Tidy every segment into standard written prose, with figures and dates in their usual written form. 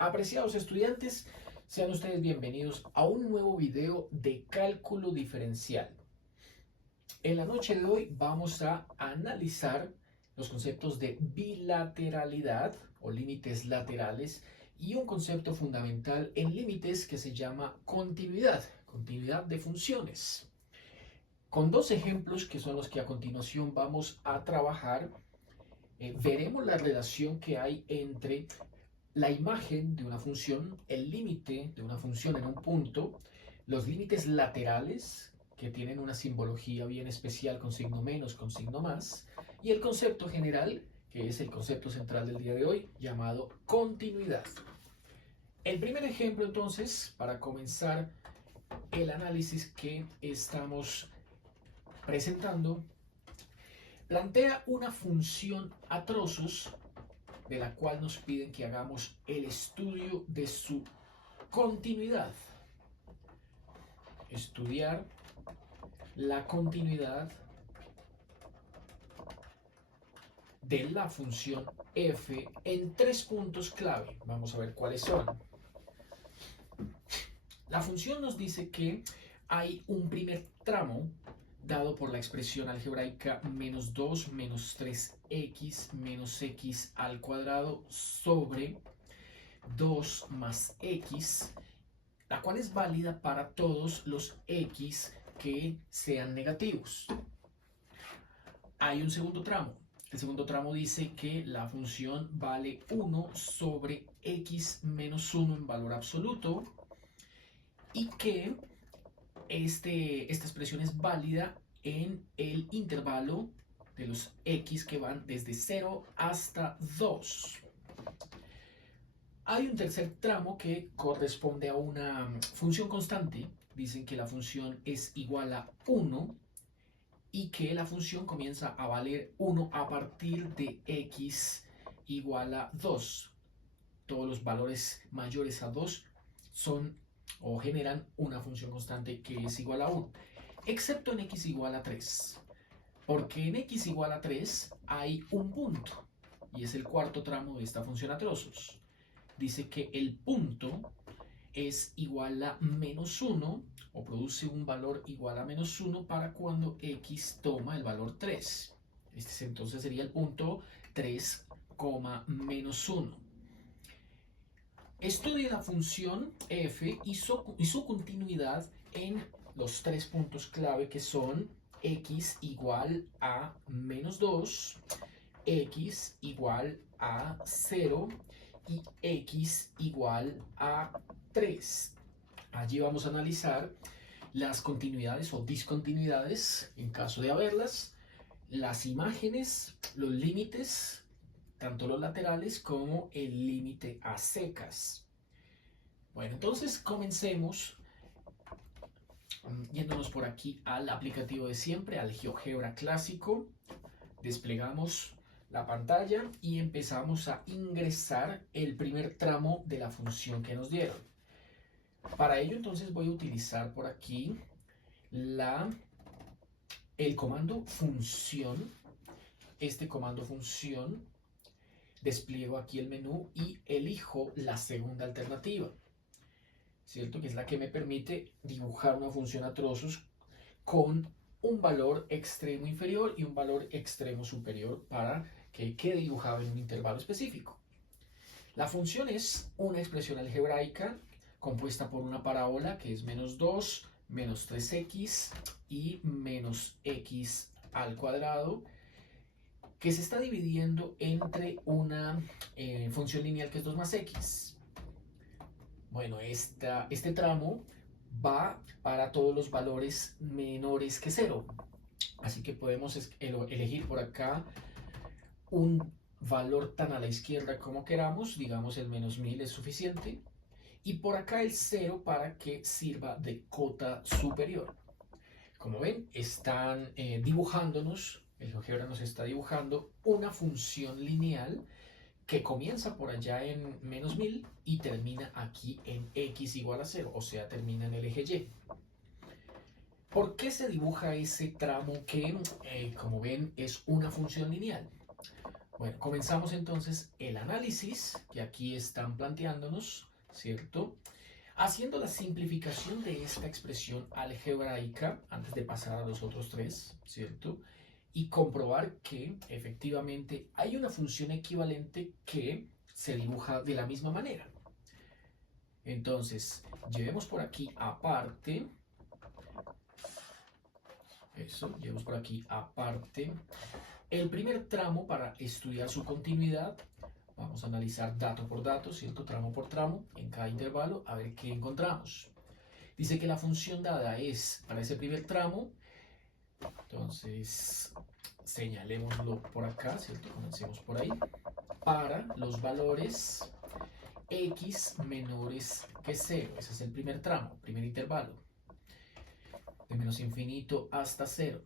Apreciados estudiantes, sean ustedes bienvenidos a un nuevo video de cálculo diferencial. En la noche de hoy vamos a analizar los conceptos de bilateralidad o límites laterales y un concepto fundamental en límites que se llama continuidad de funciones. Con dos ejemplos que son los que a continuación vamos a trabajar, veremos la relación que hay entre la imagen de una función, el límite de una función en un punto, los límites laterales, que tienen una simbología bien especial con signo menos, con signo más, y el concepto general, que es el concepto central del día de hoy, llamado continuidad. El primer ejemplo, entonces, para comenzar el análisis que estamos presentando, plantea una función a trozos de la cual nos piden que hagamos el estudio de su continuidad. Estudiar la continuidad de la función f en tres puntos clave. Vamos a ver cuáles son. La función nos dice que hay un primer tramo dado por la expresión algebraica menos 2 menos 3x menos x al cuadrado sobre 2 más x, la cual es válida para todos los x que sean negativos. Hay un segundo tramo. El segundo tramo dice que la función vale 1 sobre x menos 1 en valor absoluto y que esta expresión es válida en el intervalo de los x que van desde 0 hasta 2. Hay un tercer tramo que corresponde a una función constante. Dicen que la función es igual a 1 y que la función comienza a valer 1 a partir de x igual a 2. Todos los valores mayores a 2 son o generan una función constante que es igual a 1, excepto en x igual a 3, porque en x igual a 3 hay un punto, y es el cuarto tramo de esta función a trozos. Dice que el punto es igual a menos 1, o produce un valor igual a menos 1 para cuando x toma el valor 3. Este entonces sería el punto 3, menos 1. Estudie la función f y su continuidad en los tres puntos clave que son x igual a menos 2, x igual a 0 y x igual a 3. Allí vamos a analizar las continuidades o discontinuidades en caso de haberlas, las imágenes, los límites, tanto los laterales como el límite a secas. Bueno, entonces comencemos yéndonos por aquí al aplicativo de siempre, al GeoGebra clásico. Desplegamos la pantalla y empezamos a ingresar el primer tramo de la función que nos dieron. Para ello entonces voy a utilizar por aquí el comando función. Este comando función, despliego aquí el menú y elijo la segunda alternativa, ¿cierto? Que es la que me permite dibujar una función a trozos con un valor extremo inferior y un valor extremo superior para que quede dibujado en un intervalo específico. La función es una expresión algebraica compuesta por una parábola que es menos 2, menos 3x y menos x al cuadrado, que se está dividiendo entre una función lineal que es 2 más x. Bueno, este tramo va para todos los valores menores que 0. Así que podemos elegir por acá un valor tan a la izquierda como queramos, digamos el menos 1000 es suficiente, y por acá el 0 para que sirva de cota superior. Como ven, están dibujándonos, el GeoGebra nos está dibujando una función lineal que comienza por allá en menos 1000 y termina aquí en x igual a 0, o sea, termina en el eje Y. ¿Por qué se dibuja ese tramo que, como ven, es una función lineal? Bueno, comenzamos entonces el análisis que aquí están planteándonos, ¿cierto? Haciendo la simplificación de esta expresión algebraica antes de pasar a los otros tres, ¿cierto? Y comprobar que efectivamente hay una función equivalente que se dibuja de la misma manera. Entonces, llevemos por aquí aparte, llevemos por aquí aparte el primer tramo para estudiar su continuidad. Vamos a analizar dato por dato, ¿cierto? Tramo por tramo, en cada intervalo, a ver qué encontramos. Dice que la función dada es para ese primer tramo, entonces señalémoslo por acá, ¿cierto? Comencemos por ahí. Para los valores x menores que 0, ese es el primer tramo, primer intervalo, de menos infinito hasta 0.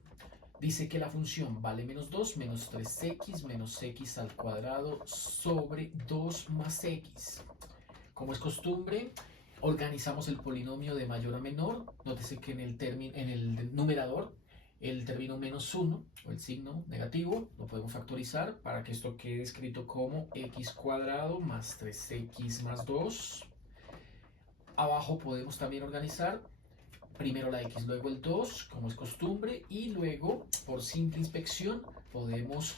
Dice que la función vale menos 2 menos 3x menos x al cuadrado sobre 2 más x. Como es costumbre, organizamos el polinomio de mayor a menor. Nótese que en el numerador el término menos 1 o el signo negativo lo podemos factorizar para que esto quede escrito como x cuadrado más 3x más 2. Abajo podemos también organizar primero la x, luego el 2, como es costumbre, y luego, por simple inspección, podemos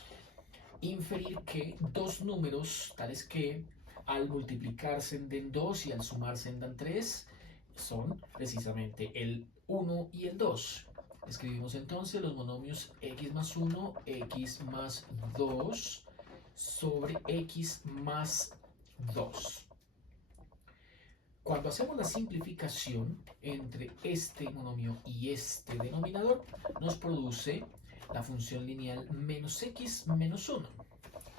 inferir que dos números, tales que al multiplicarse den 2 y al sumarse dan 3, son precisamente el 1 y el 2. Escribimos entonces los monomios x más 1, x más 2 sobre x más 2. Cuando hacemos la simplificación entre este monomio y este denominador, nos produce la función lineal menos x menos 1.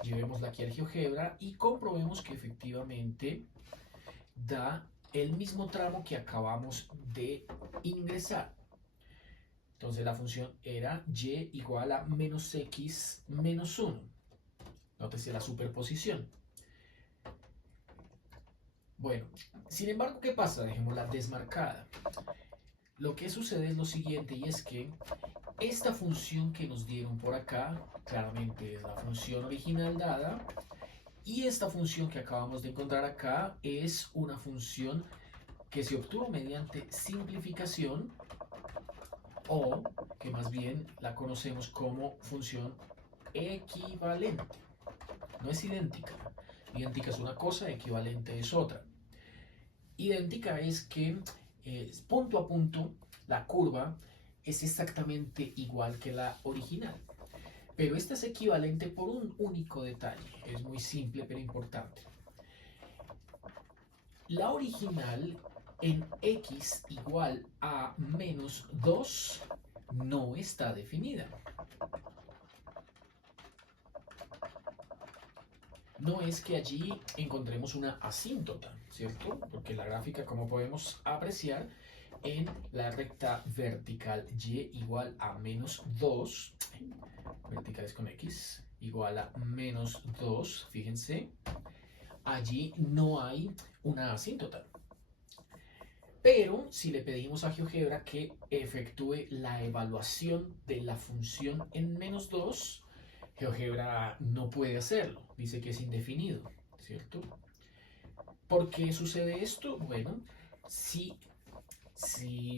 Llevémosla aquí al GeoGebra y comprobemos que efectivamente da el mismo tramo que acabamos de ingresar. Entonces la función era y igual a menos x menos 1. Nótese la superposición. Bueno, sin embargo, ¿qué pasa? Dejémosla desmarcada. Lo que sucede es lo siguiente, y es que esta función que nos dieron por acá, claramente es la función original dada, y esta función que acabamos de encontrar acá es una función que se obtuvo mediante simplificación, o que más bien la conocemos como función equivalente. No es idéntica. Idéntica es una cosa, equivalente es otra. Idéntica es que punto a punto la curva es exactamente igual que la original. Pero esta es equivalente por un único detalle. Es muy simple pero importante. La original en x igual a menos 2 no está definida. No es que allí encontremos una asíntota, ¿cierto? Porque la gráfica, como podemos apreciar, en la recta vertical y igual a menos 2, verticales con x, igual a menos 2, fíjense, allí no hay una asíntota. Pero si le pedimos a GeoGebra que efectúe la evaluación de la función en menos 2, GeoGebra no puede hacerlo, dice que es indefinido, ¿cierto? ¿Por qué sucede esto? Bueno, si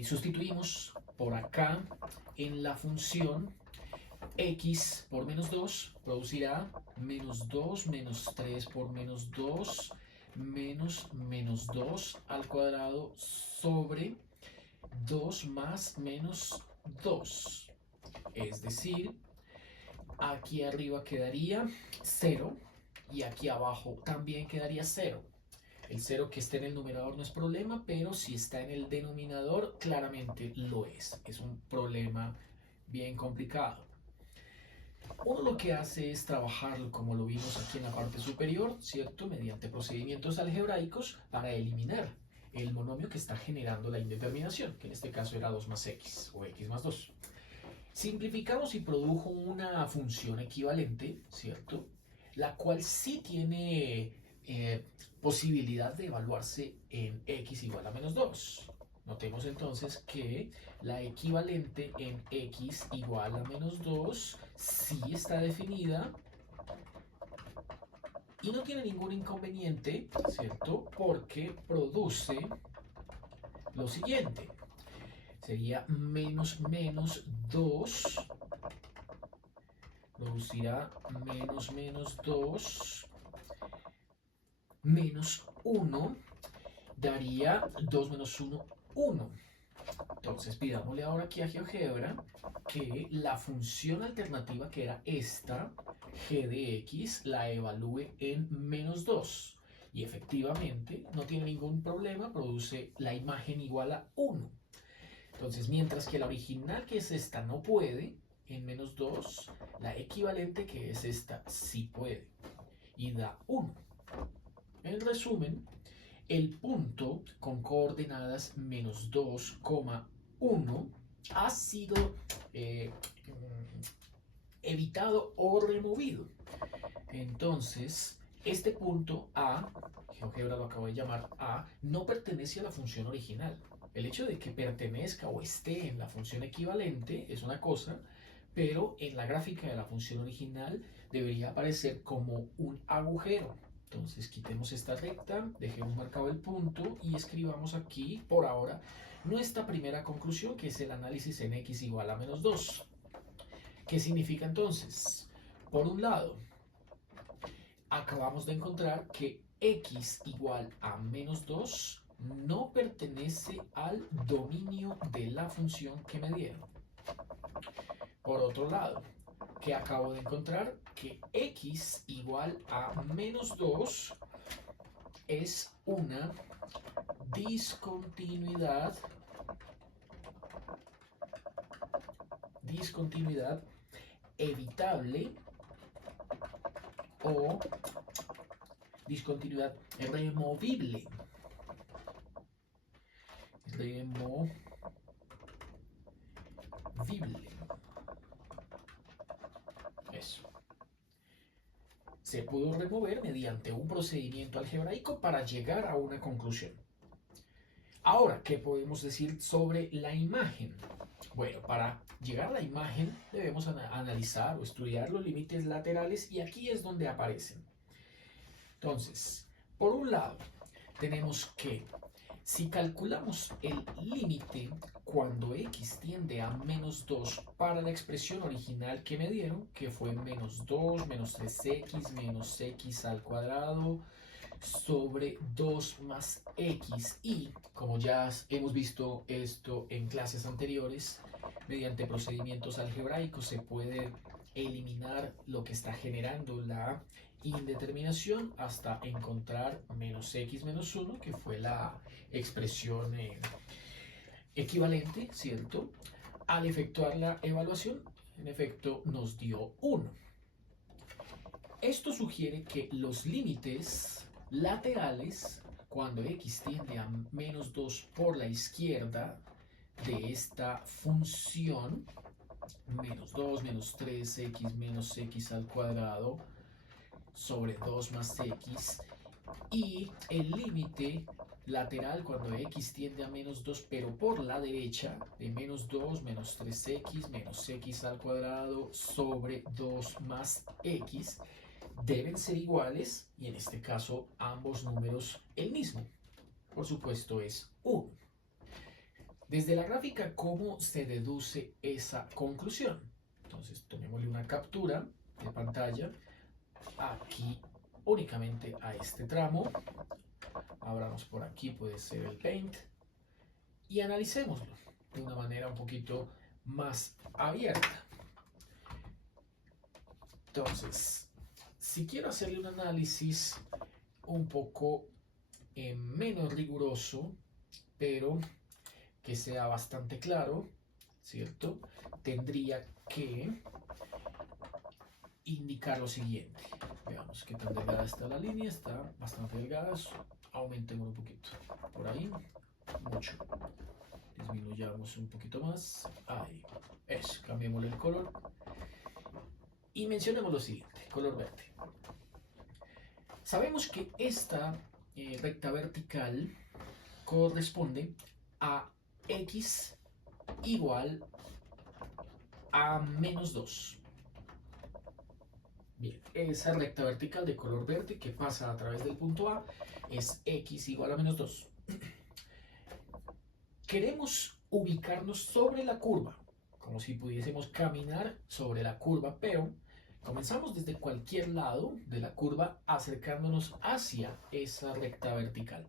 sustituimos por acá en la función x por menos 2, producirá menos 2 menos 3 por menos 2 menos menos 2 al cuadrado sobre 2 más menos 2. Es decir, aquí arriba quedaría 0 y aquí abajo también quedaría 0. El 0 que esté en el numerador no es problema, pero si está en el denominador, claramente lo es. Es un problema bien complicado. Uno lo que hace es trabajarlo como lo vimos aquí en la parte superior, ¿cierto? Mediante procedimientos algebraicos para eliminar el monomio que está generando la indeterminación, que en este caso era 2 más x o x más 2. Simplificamos y produjo una función equivalente, ¿cierto? La cual sí tiene posibilidad de evaluarse en x igual a menos 2. Notemos entonces que la equivalente en x igual a menos 2 sí está definida Y no tiene ningún inconveniente, ¿cierto? Porque produce lo siguiente. Sería menos 2, producirá menos 2, menos 1, daría 2 menos 1, 1. Entonces pidámosle ahora aquí a GeoGebra que la función alternativa, que era esta, g de x, la evalúe en menos 2. Y efectivamente no tiene ningún problema, produce la imagen igual a 1. Entonces, mientras que la original, que es esta, no puede, en menos 2, la equivalente, que es esta, sí puede. Y da 1. En resumen, el punto con coordenadas menos 2,1 ha sido evitado o removido. Entonces, este punto A, GeoGebra lo acabo de llamar A, no pertenece a la función original. El hecho de que pertenezca o esté en la función equivalente es una cosa, pero en la gráfica de la función original debería aparecer como un agujero. Entonces quitemos esta recta, dejemos marcado el punto y escribamos aquí, por ahora, nuestra primera conclusión, que es el análisis en x igual a menos 2. ¿Qué significa entonces? Por un lado, acabamos de encontrar que x igual a menos 2 no pertenece al dominio de la función que me dieron. Por otro lado, que acabo de encontrar que x igual a menos 2 es una discontinuidad evitable o discontinuidad removible. Eso. Se pudo remover mediante un procedimiento algebraico para llegar a una conclusión. Ahora, ¿qué podemos decir sobre la imagen? Bueno, para llegar a la imagen debemos analizar o estudiar los límites laterales y aquí es donde aparecen. Entonces, por un lado, tenemos que si calculamos el límite cuando x tiende a menos 2 para la expresión original que me dieron, que fue menos 2 menos 3x menos x al cuadrado sobre 2 más x, y como ya hemos visto esto en clases anteriores, mediante procedimientos algebraicos se puede eliminar lo que está generando la indeterminación hasta encontrar menos x menos 1, que fue la expresión equivalente, ¿cierto? Al efectuar la evaluación, en efecto, nos dio 1. Esto sugiere que los límites laterales, cuando x tiende a menos 2 por la izquierda de esta función, menos 2 menos 3x menos x al cuadrado sobre 2 más x, y el límite lateral cuando x tiende a menos 2 pero por la derecha, de menos 2 menos 3x menos x al cuadrado sobre 2 más x, deben ser iguales, y en este caso ambos números el mismo. Por supuesto es 1. Desde la gráfica, ¿cómo se deduce esa conclusión? Entonces tomémosle una captura de pantalla aquí únicamente a este tramo. Abramos por aquí, puede ser el Paint, y analicémoslo de una manera un poquito más abierta. Entonces, si quiero hacerle un análisis un poco menos riguroso, pero que sea bastante claro, ¿cierto? Tendría que indicar lo siguiente. Veamos qué tan delgada está la línea. Está bastante delgada. Aumentemos un poquito. Por ahí. Mucho. Disminuyamos un poquito más. Ahí. Eso. Cambiémosle el color. Y mencionemos lo siguiente. Color verde. Sabemos que esta recta vertical corresponde a x igual a menos 2. Bien, esa recta vertical de color verde que pasa a través del punto A es x igual a menos 2. Queremos ubicarnos sobre la curva, como si pudiésemos caminar sobre la curva, pero comenzamos desde cualquier lado de la curva acercándonos hacia esa recta vertical.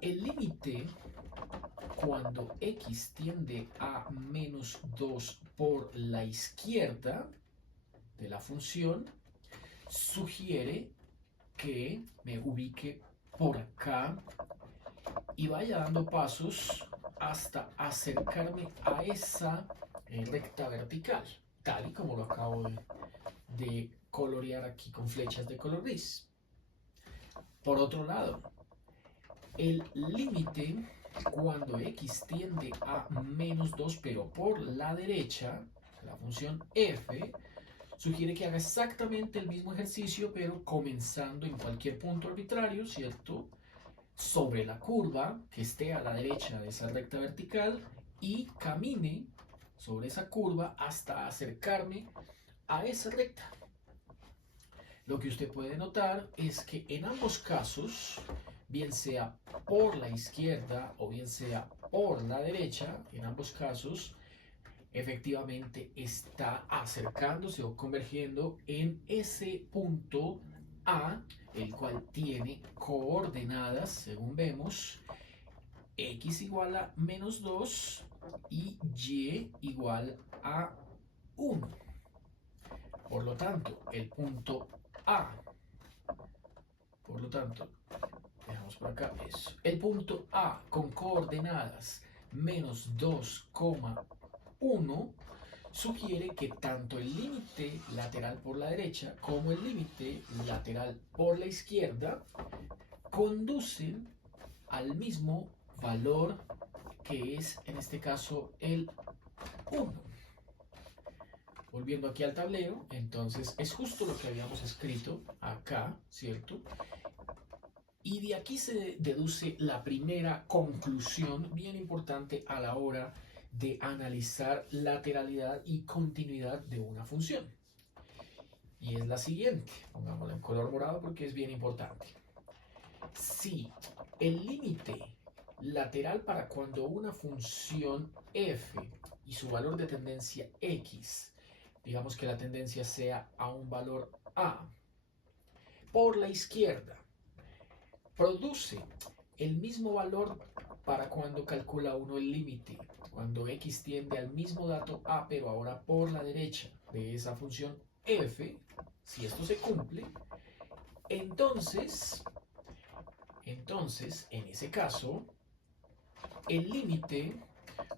El límite cuando x tiende a menos 2 por la izquierda de la función sugiere que me ubique por acá y vaya dando pasos hasta acercarme a esa recta vertical, tal y como lo acabo de colorear aquí con flechas de color gris. Por otro lado, el límite cuando x tiende a menos 2 pero por la derecha, la función f, sugiere que haga exactamente el mismo ejercicio pero comenzando en cualquier punto arbitrario, ¿cierto? Sobre la curva que esté a la derecha de esa recta vertical y camine sobre esa curva hasta acercarme a esa recta. Lo que usted puede notar es que en ambos casos, bien sea por la izquierda o bien sea por la derecha, en ambos casos efectivamente está acercándose o convergiendo en ese punto A, el cual tiene coordenadas, según vemos, x igual a menos 2 y y igual a 1. Por lo tanto, el punto A, por lo tanto, dejamos por acá eso. El punto A con coordenadas menos 2,1 sugiere que tanto el límite lateral por la derecha como el límite lateral por la izquierda conducen al mismo valor que es en este caso el 1. Volviendo aquí al tablero, entonces es justo lo que habíamos escrito acá, ¿cierto? Y de aquí se deduce la primera conclusión bien importante a la hora de analizar lateralidad y continuidad de una función. Y es la siguiente, pongámosla en color morado porque es bien importante. Si el límite lateral para cuando una función f y su valor de tendencia x, digamos que la tendencia sea a un valor a, por la izquierda, produce el mismo valor para cuando calcula uno el límite, cuando x tiende al mismo dato a, pero ahora por la derecha de esa función f, si esto se cumple, entonces en ese caso, el límite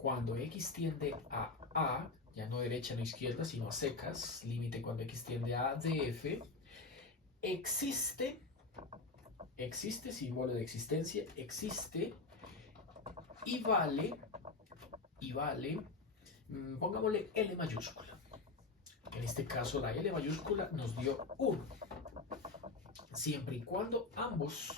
cuando x tiende a, ya no derecha, no izquierda, sino a secas, límite cuando x tiende a de f, existe, símbolo de existencia, existe y vale, pongámosle L mayúscula. En este caso la L mayúscula nos dio 1, siempre y cuando ambos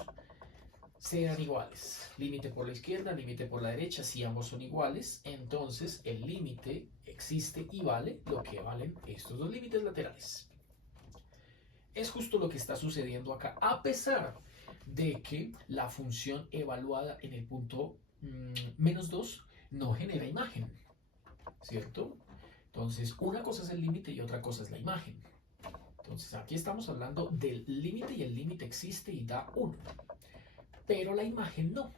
sean iguales. Límite por la izquierda, límite por la derecha, si ambos son iguales, entonces el límite existe y vale lo que valen estos dos límites laterales. Es justo lo que está sucediendo acá, a pesar de que la función evaluada en el punto menos 2 no genera imagen, ¿cierto? Entonces, una cosa es el límite y otra cosa es la imagen. Entonces, aquí estamos hablando del límite y el límite existe y da 1. Pero la imagen no.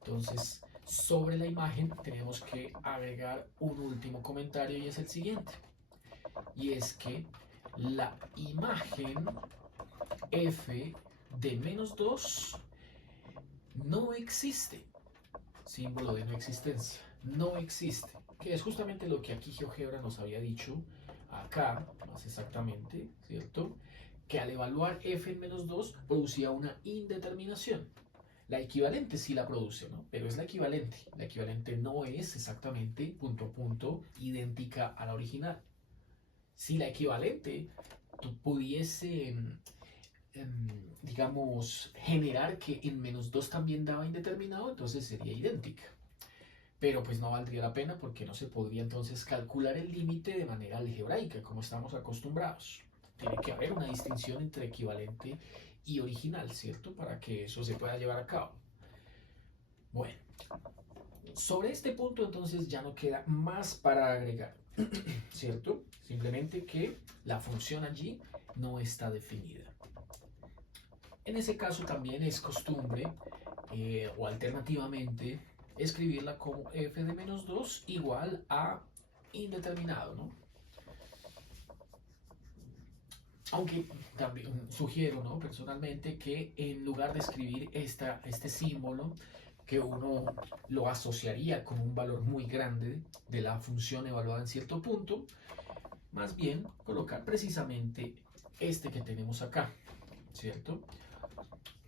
Entonces, sobre la imagen tenemos que agregar un último comentario y es el siguiente. Y es que la imagen f de menos 2 no existe. Símbolo de no existencia. No existe. Que es justamente lo que aquí GeoGebra nos había dicho acá, más exactamente, ¿cierto? Que al evaluar f en menos 2 producía una indeterminación. La equivalente sí la produce, ¿no? Pero es la equivalente. La equivalente no es exactamente punto a punto idéntica a la original. Si la equivalente pudiese, digamos, generar que en menos 2 también daba indeterminado, entonces sería idéntica. Pero pues no valdría la pena porque no se podría entonces calcular el límite de manera algebraica como estamos acostumbrados. tiene que haber una distinción entre equivalente y original, ¿cierto? Para que eso se pueda llevar a cabo. Bueno, sobre este punto entonces ya no queda más para agregar, ¿cierto? Simplemente que la función allí no está definida. En ese caso también es costumbre, o alternativamente, escribirla como f de menos 2 igual a indeterminado, ¿no? Aunque también sugiero, ¿no? Personalmente, que en lugar de escribir este símbolo, que uno lo asociaría con un valor muy grande de la función evaluada en cierto punto, más bien colocar precisamente este que tenemos acá, ¿cierto?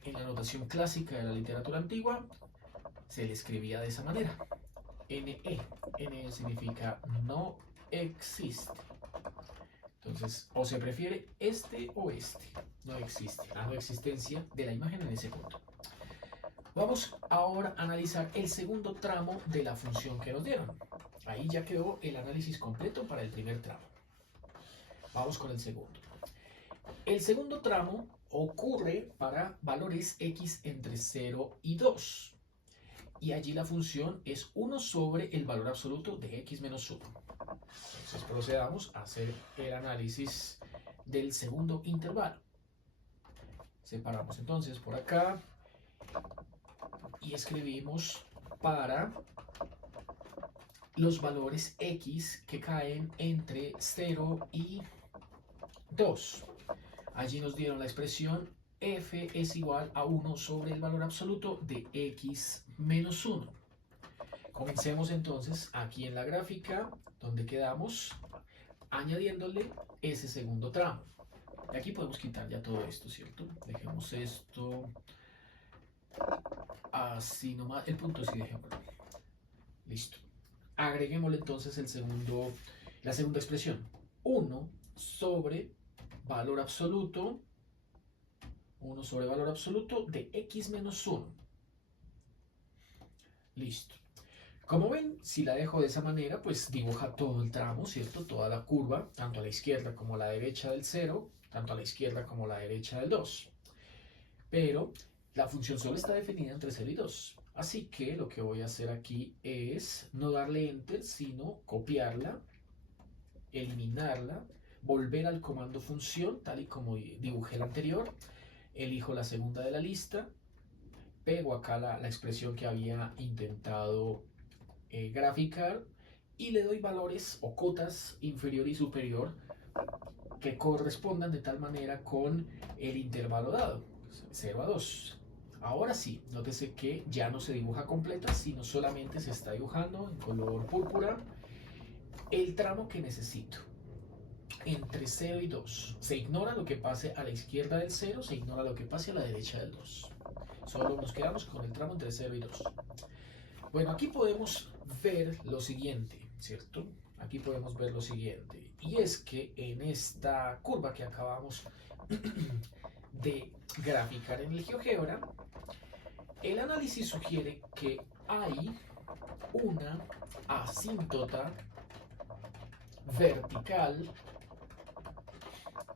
En la notación clásica de la literatura antigua se le escribía de esa manera. NE. NE significa no existe. Entonces, o se prefiere este o este. No existe. La no existencia de la imagen en ese punto. Vamos ahora a analizar el segundo tramo de la función que nos dieron. Ahí ya quedó el análisis completo para el primer tramo. Vamos con el segundo. El segundo tramo ocurre para valores x entre 0 y 2. Y allí la función es 1 sobre el valor absoluto de x menos 1. Entonces procedamos a hacer el análisis del segundo intervalo. Separamos entonces por acá y escribimos para los valores x que caen entre 0 y 2. Allí nos dieron la expresión f es igual a 1 sobre el valor absoluto de x menos 1. Comencemos entonces aquí en la gráfica donde quedamos añadiéndole ese segundo tramo. Y aquí podemos quitar ya todo esto, ¿cierto? Dejemos esto así nomás. El punto sí, dejémoslo. Listo. Agreguémosle entonces la segunda expresión. 1 sobre valor absoluto. 1 sobre valor absoluto de x menos 1. Listo. Como ven, si la dejo de esa manera, pues dibuja todo el tramo, ¿cierto? Toda la curva, tanto a la izquierda como a la derecha del 0, tanto a la izquierda como a la derecha del 2. Pero la función solo está definida entre 0 y 2. Así que lo que voy a hacer aquí es no darle enter, sino copiarla, eliminarla, volver al comando función, tal y como dibujé el anterior, elijo la segunda de la lista, pego acá la expresión que había intentado graficar y le doy valores o cotas inferior y superior que correspondan de tal manera con el intervalo dado, 0 a 2. Ahora sí, nótese que ya no se dibuja completa, sino solamente se está dibujando en color púrpura el tramo que necesito. Entre 0 y 2. Se ignora lo que pase a la izquierda del 0, se ignora lo que pase a la derecha del 2. Solo nos quedamos con el tramo entre 0 y 2. Bueno, aquí podemos ver lo siguiente, ¿cierto? Aquí podemos ver lo siguiente. Y es que en esta curva que acabamos de graficar en el GeoGebra, el análisis sugiere que hay una asíntota vertical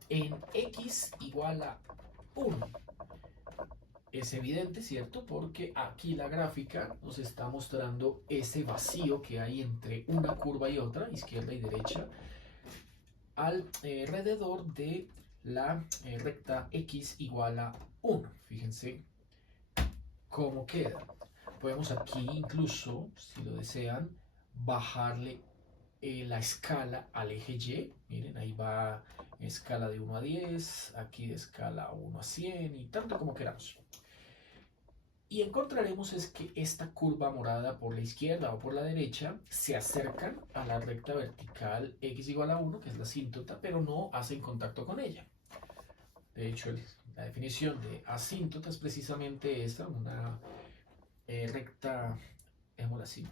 en x igual a 1. Es evidente, ¿cierto? Porque aquí la gráfica nos está mostrando ese vacío que hay entre una curva y otra, izquierda y derecha, alrededor de la recta x igual a 1. Fíjense cómo queda. Podemos aquí incluso, si lo desean, bajarle la escala al eje Y. Miren, ahí va escala de 1 a 10, aquí de escala 1 a 100 y tanto como queramos. Y encontraremos es que esta curva morada por la izquierda o por la derecha se acercan a la recta vertical x igual a 1, que es la asíntota, pero no hacen contacto con ella. De hecho, la definición de asíntota es precisamente esta, una recta, digámoslo así,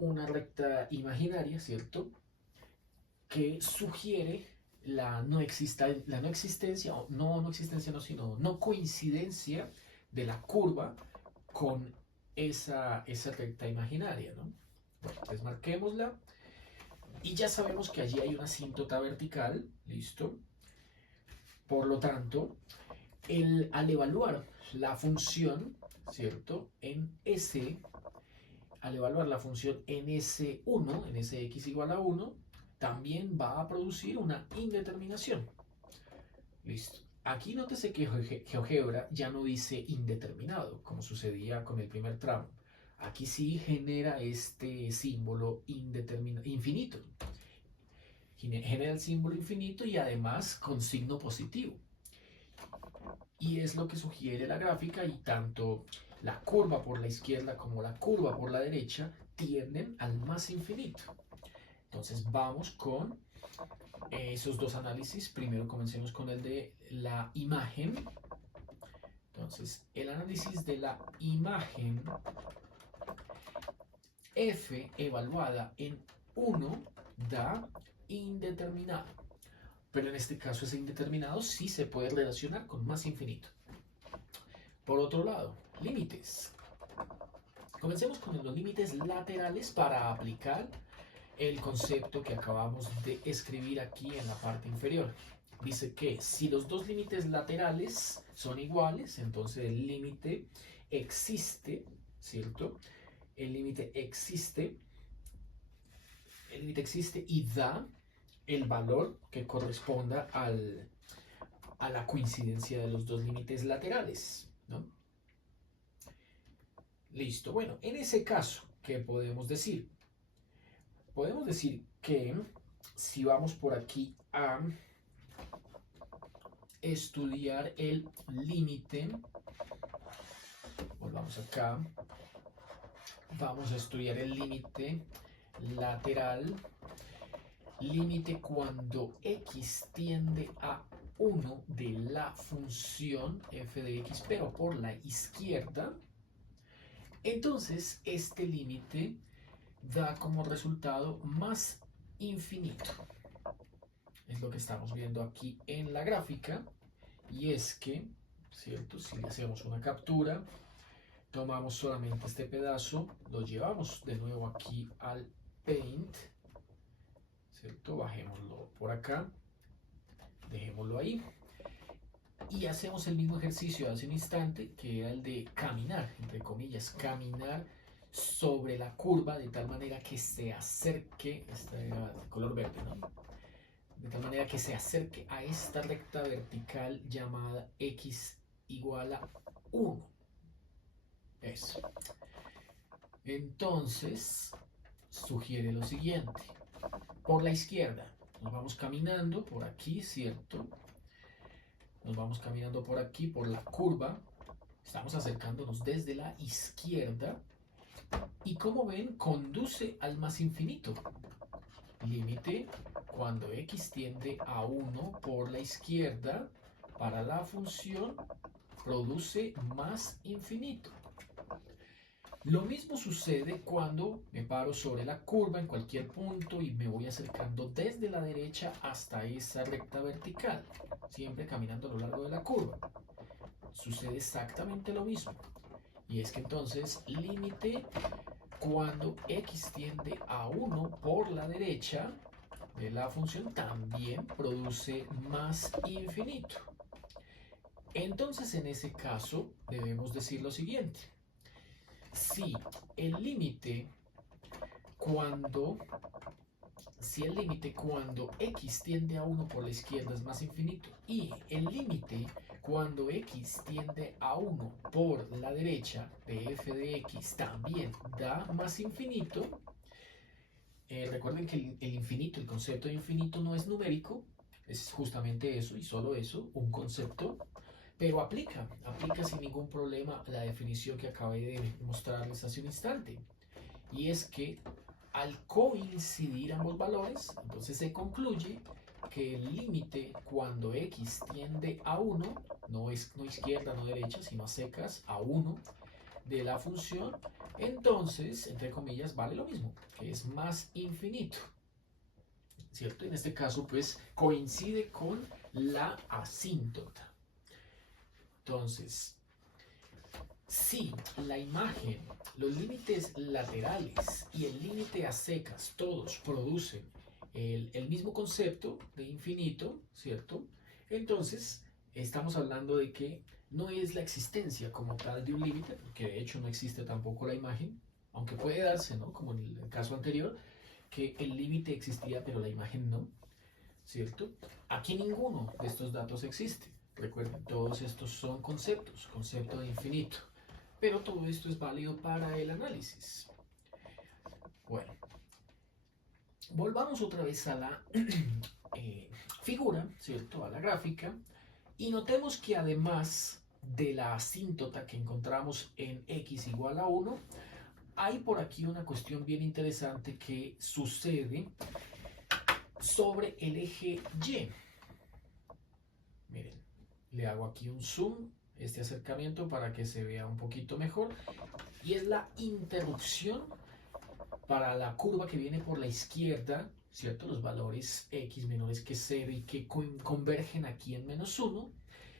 una recta imaginaria, ¿cierto? Que sugiere la no existencia, o no existencia, no, sino no coincidencia de la curva con esa recta imaginaria, ¿no? Bueno, pues marquémosla y ya sabemos que allí hay una asíntota vertical, ¿listo? Por lo tanto, al evaluar la función, ¿cierto? Al evaluar la función en S1, en Sx igual a 1, también va a producir una indeterminación. Listo. Aquí nótese que GeoGebra ya no dice indeterminado, como sucedía con el primer tramo. Aquí sí genera este símbolo infinito. Genera el símbolo infinito y además con signo positivo. Y es lo que sugiere la gráfica, y tanto la curva por la izquierda como la curva por la derecha tienden al más infinito. Entonces vamos con esos dos análisis. Primero comencemos con el de la imagen. Entonces el análisis de la imagen f evaluada en 1 da indeterminado. Pero en este caso ese indeterminado sí se puede relacionar con más infinito. Por otro lado, límites. Comencemos con los límites laterales para aplicar el concepto que acabamos de escribir aquí en la parte inferior. Dice que si los dos límites laterales son iguales, entonces el límite existe, ¿cierto? El límite existe y da el valor que corresponda a la coincidencia de los dos límites laterales, ¿no? Listo. Bueno, en ese caso, ¿qué podemos decir? Podemos decir que si vamos por aquí a estudiar el límite, volvamos acá, vamos a estudiar el límite lateral, límite cuando x tiende a 1 de la función f de x, pero por la izquierda. Entonces este límite da como resultado más infinito. Es lo que estamos viendo aquí en la gráfica, y es que, ¿cierto? Si le hacemos una captura, tomamos solamente este pedazo, lo llevamos de nuevo aquí al Paint, ¿cierto? Bajémoslo por acá, dejémoslo ahí, y hacemos el mismo ejercicio de hace un instante, que era el de caminar, entre comillas, caminar sobre la curva de tal manera que se acerque, esta era de color verde, ¿no? De tal manera que se acerque a esta recta vertical llamada x igual a 1. Eso. Entonces, sugiere lo siguiente. Por la izquierda, nos vamos caminando por aquí, ¿cierto? Nos vamos caminando por aquí, por la curva. Estamos acercándonos desde la izquierda. Y como ven, conduce al más infinito. Límite cuando x tiende a 1 por la izquierda para la función produce más infinito. Lo mismo sucede cuando me paro sobre la curva en cualquier punto y me voy acercando desde la derecha hasta esa recta vertical, siempre caminando a lo largo de la curva. Sucede exactamente lo mismo. Y es que entonces límite cuando x tiende a 1 por la derecha de la función también produce más infinito. Entonces en ese caso debemos decir lo siguiente. Si el límite cuando x tiende a 1 por la izquierda es más infinito, y el límite cuando x tiende a 1 por la derecha de f de x también da más infinito, recuerden que el infinito, el concepto de infinito no es numérico, es justamente eso y solo eso, un concepto, pero aplica sin ningún problema la definición que acabé de mostrarles hace un instante. Y es que al coincidir ambos valores, entonces se concluye que el límite cuando x tiende a 1, no izquierda, no derecha, sino a secas, a 1 de la función, entonces, entre comillas, vale lo mismo, que es más infinito, ¿cierto? En este caso, pues, coincide con la asíntota. Entonces, si la imagen, los límites laterales y el límite a secas, todos producen el mismo concepto de infinito, ¿cierto? Entonces, estamos hablando de que no es la existencia como tal de un límite, porque de hecho no existe tampoco la imagen, aunque puede darse, ¿no? Como en el caso anterior, que el límite existía pero la imagen no, ¿cierto? Aquí ninguno de estos datos existe. Recuerden, todos estos son conceptos, concepto de infinito, pero todo esto es válido para el análisis. Bueno, volvamos otra vez a la figura, ¿cierto? A la gráfica, y notemos que además de la asíntota que encontramos en x igual a 1, hay por aquí una cuestión bien interesante que sucede sobre el eje Y. Miren, le hago aquí un zoom, este acercamiento para que se vea un poquito mejor, y es la interrupción para la curva que viene por la izquierda, ¿cierto? Los valores x menores que 0 y que convergen aquí en -1,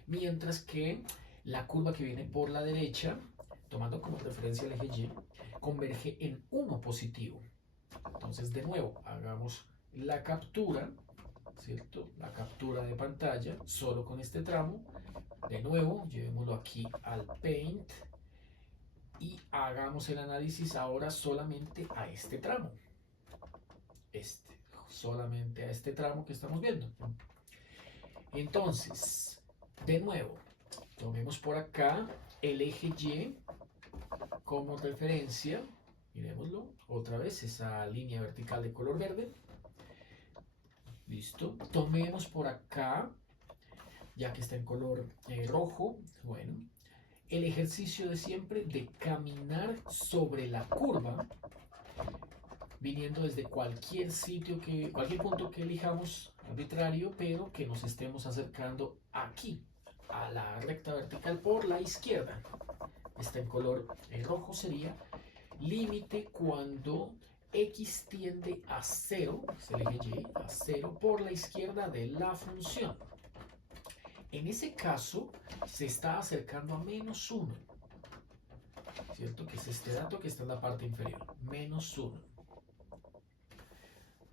mientras que la curva que viene por la derecha, tomando como referencia el eje Y, converge en 1 positivo. Entonces, de nuevo, hagamos la captura, ¿cierto? La captura de pantalla solo con este tramo. De nuevo, llevémoslo aquí al Paint y hagamos el análisis ahora solamente a este tramo. Solamente a este tramo que estamos viendo. Entonces, de nuevo, tomemos por acá el eje Y como referencia. Miremoslo otra vez, esa línea vertical de color verde. Listo. Tomemos por acá, ya que está en color rojo, bueno, el ejercicio de siempre de caminar sobre la curva, viniendo desde cualquier sitio, cualquier punto que elijamos arbitrario, pero que nos estemos acercando aquí, a la recta vertical por la izquierda. Está en color rojo, sería límite cuando x tiende a 0, es el eje Y, a 0 por la izquierda de la función. En ese caso, se está acercando a -1, ¿cierto? Que es este dato que está en la parte inferior, -1.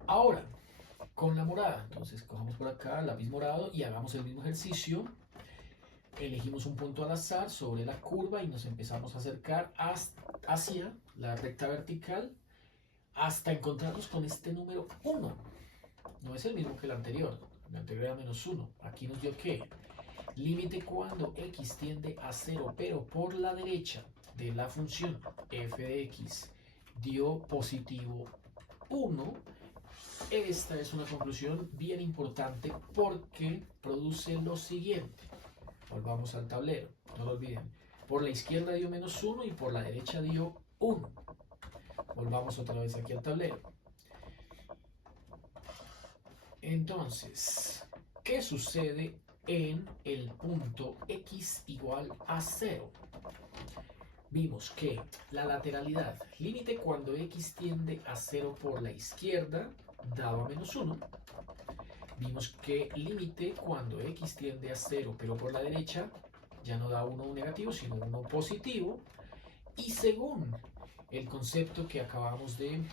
Ahora, con la morada, entonces cojamos por acá lápiz morado y hagamos el mismo ejercicio. Elegimos un punto al azar sobre la curva y nos empezamos a acercar hacia la recta vertical hasta encontrarnos con este número 1. No es el mismo que el anterior. El anterior era -1. Aquí nos dio que límite cuando x tiende a 0, pero por la derecha de la función f de x dio positivo 1. Esta es una conclusión bien importante porque produce lo siguiente. Volvamos al tablero, no lo olviden. Por la izquierda dio -1 y por la derecha dio 1. Volvamos otra vez aquí al tablero. Entonces, ¿qué sucede en el punto x igual a 0? Vimos que la lateralidad, límite cuando x tiende a 0 por la izquierda, daba -1. Vimos que límite cuando x tiende a 0 pero por la derecha ya no da 1 negativo sino 1 positivo, y según el concepto que acabamos de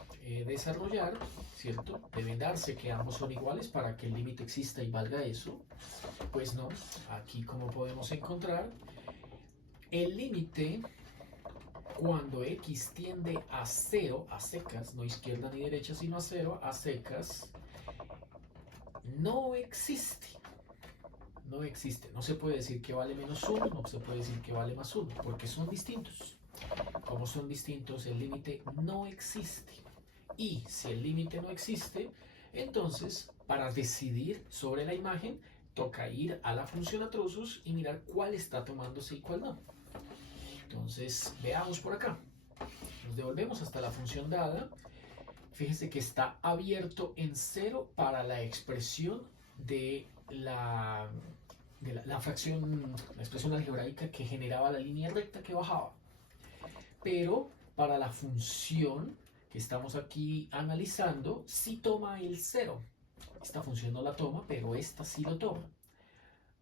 desarrollar, ¿cierto? Deben darse que ambos son iguales para que el límite exista y valga eso. Pues no, aquí como podemos encontrar, el límite cuando x tiende a 0, a secas, no izquierda ni derecha sino a 0, a secas, no existe. No existe. No se puede decir que vale -1, no se puede decir que vale +1, porque son distintos. Como son distintos, el límite no existe. Y si el límite no existe, entonces para decidir sobre la imagen, toca ir a la función a trozos y mirar cuál está tomándose y cuál no. Entonces, veamos por acá. Nos devolvemos hasta la función dada. Fíjense que está abierto en 0 para la expresión de la fracción, la expresión algebraica que generaba la línea recta que bajaba. Pero para la función que estamos aquí analizando, sí toma el 0. Esta función no la toma, pero esta sí lo toma.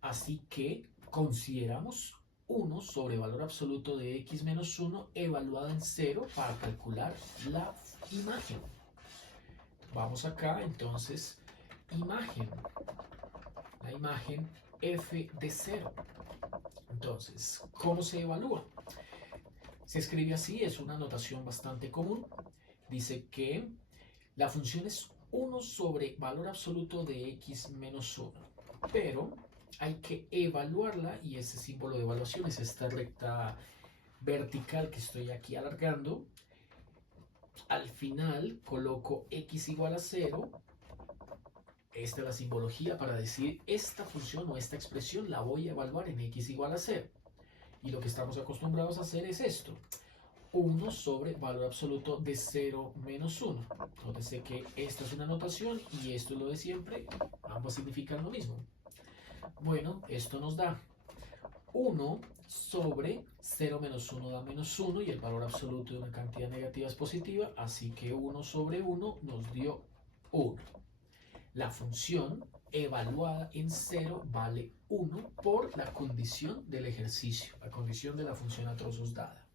Así que consideramos 1 sobre valor absoluto de x menos 1 evaluado en 0 para calcular la imagen. Vamos acá, entonces, imagen. La imagen f de 0. Entonces, ¿cómo se evalúa? Se escribe así, es una notación bastante común. Dice que la función es 1 sobre valor absoluto de x menos 1, pero hay que evaluarla y ese símbolo de evaluación es esta recta vertical que estoy aquí alargando. Al final coloco x igual a 0. Esta es la simbología para decir esta función o esta expresión la voy a evaluar en x igual a 0. Y lo que estamos acostumbrados a hacer es esto. 1 sobre valor absoluto de 0 menos 1. Nótese que esta es una notación y esto es lo de siempre. Ambas significan lo mismo. Bueno, esto nos da 1 sobre 0 menos 1 da menos 1 y el valor absoluto de una cantidad negativa es positiva, así que 1 sobre 1 nos dio 1. La función evaluada en 0 vale 1 por la condición del ejercicio, la condición de la función a trozos dada.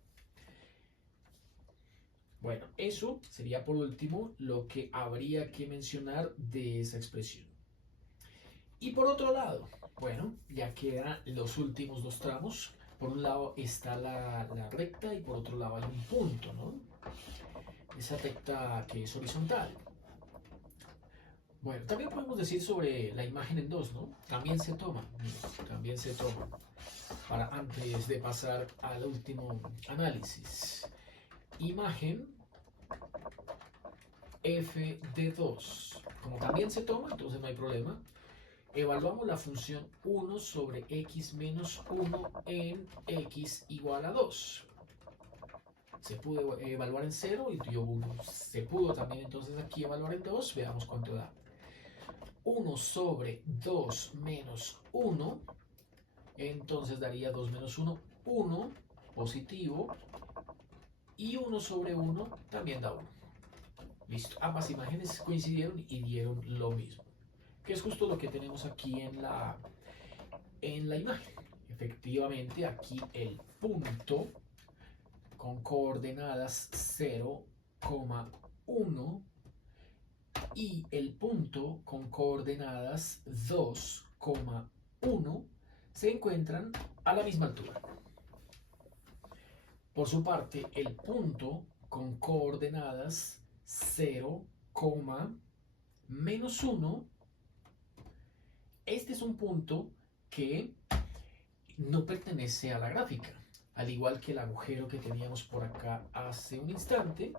Bueno, eso sería por último lo que habría que mencionar de esa expresión. Y por otro lado, bueno, ya quedan los últimos dos tramos. Por un lado está la recta y por otro lado hay un punto, ¿no? Esa recta que es horizontal. Bueno, también podemos decir sobre la imagen en 2, ¿no? También se toma, también se toma. Para antes de pasar al último análisis. Imagen f de 2. Como también se toma, entonces no hay problema. Evaluamos la función 1 sobre x menos 1 en x igual a 2. Se pudo evaluar en 0 y dio 1. Se pudo también entonces aquí evaluar en 2. Veamos cuánto da. 1 sobre 2 menos 1. Entonces daría 2 menos 1, 1 positivo. Y 1 sobre 1 también da 1. Listo. Ambas imágenes coincidieron y dieron lo mismo. Que es justo lo que tenemos aquí en la imagen. Efectivamente, aquí el punto con coordenadas 0, 1 y el punto con coordenadas 2, 1 se encuentran a la misma altura. Por su parte, el punto con coordenadas 0, menos 1, este es un punto que no pertenece a la gráfica, al igual que el agujero que teníamos por acá hace un instante,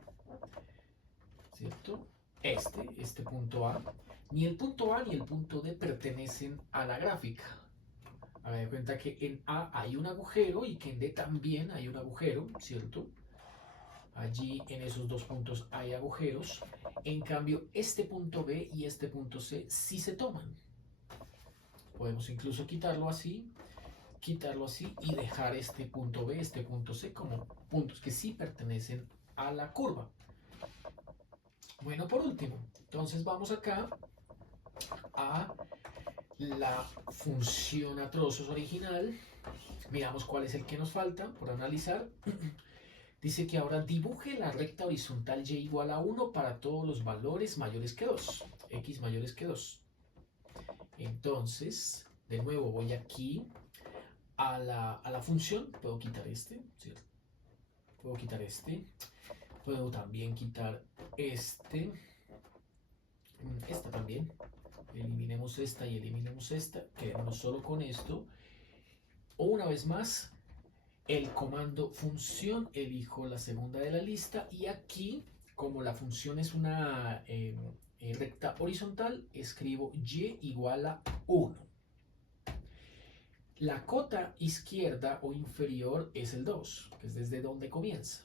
¿cierto? Este punto A, ni el punto A ni el punto D pertenecen a la gráfica. Hagan de cuenta que en A hay un agujero y que en D también hay un agujero, ¿cierto? Allí en esos dos puntos hay agujeros. En cambio, este punto B y este punto C sí se toman. Podemos incluso quitarlo así y dejar este punto B, este punto C como puntos que sí pertenecen a la curva. Bueno, por último, entonces vamos acá a la función a trozos original. Miramos cuál es el que nos falta por analizar. Dice que ahora dibuje la recta horizontal y igual a 1 para todos los valores mayores que 2, x mayores que 2. Entonces, de nuevo voy aquí a la función. Puedo quitar este, ¿cierto? Puedo quitar este. Puedo también quitar este. Esta también. Eliminemos esta y eliminemos esta. Quedémonos solo con esto. O una vez más, el comando función, elijo la segunda de la lista y aquí, como la función es una recta horizontal, escribo y igual a 1. La cota izquierda o inferior es el 2, que es desde donde comienza.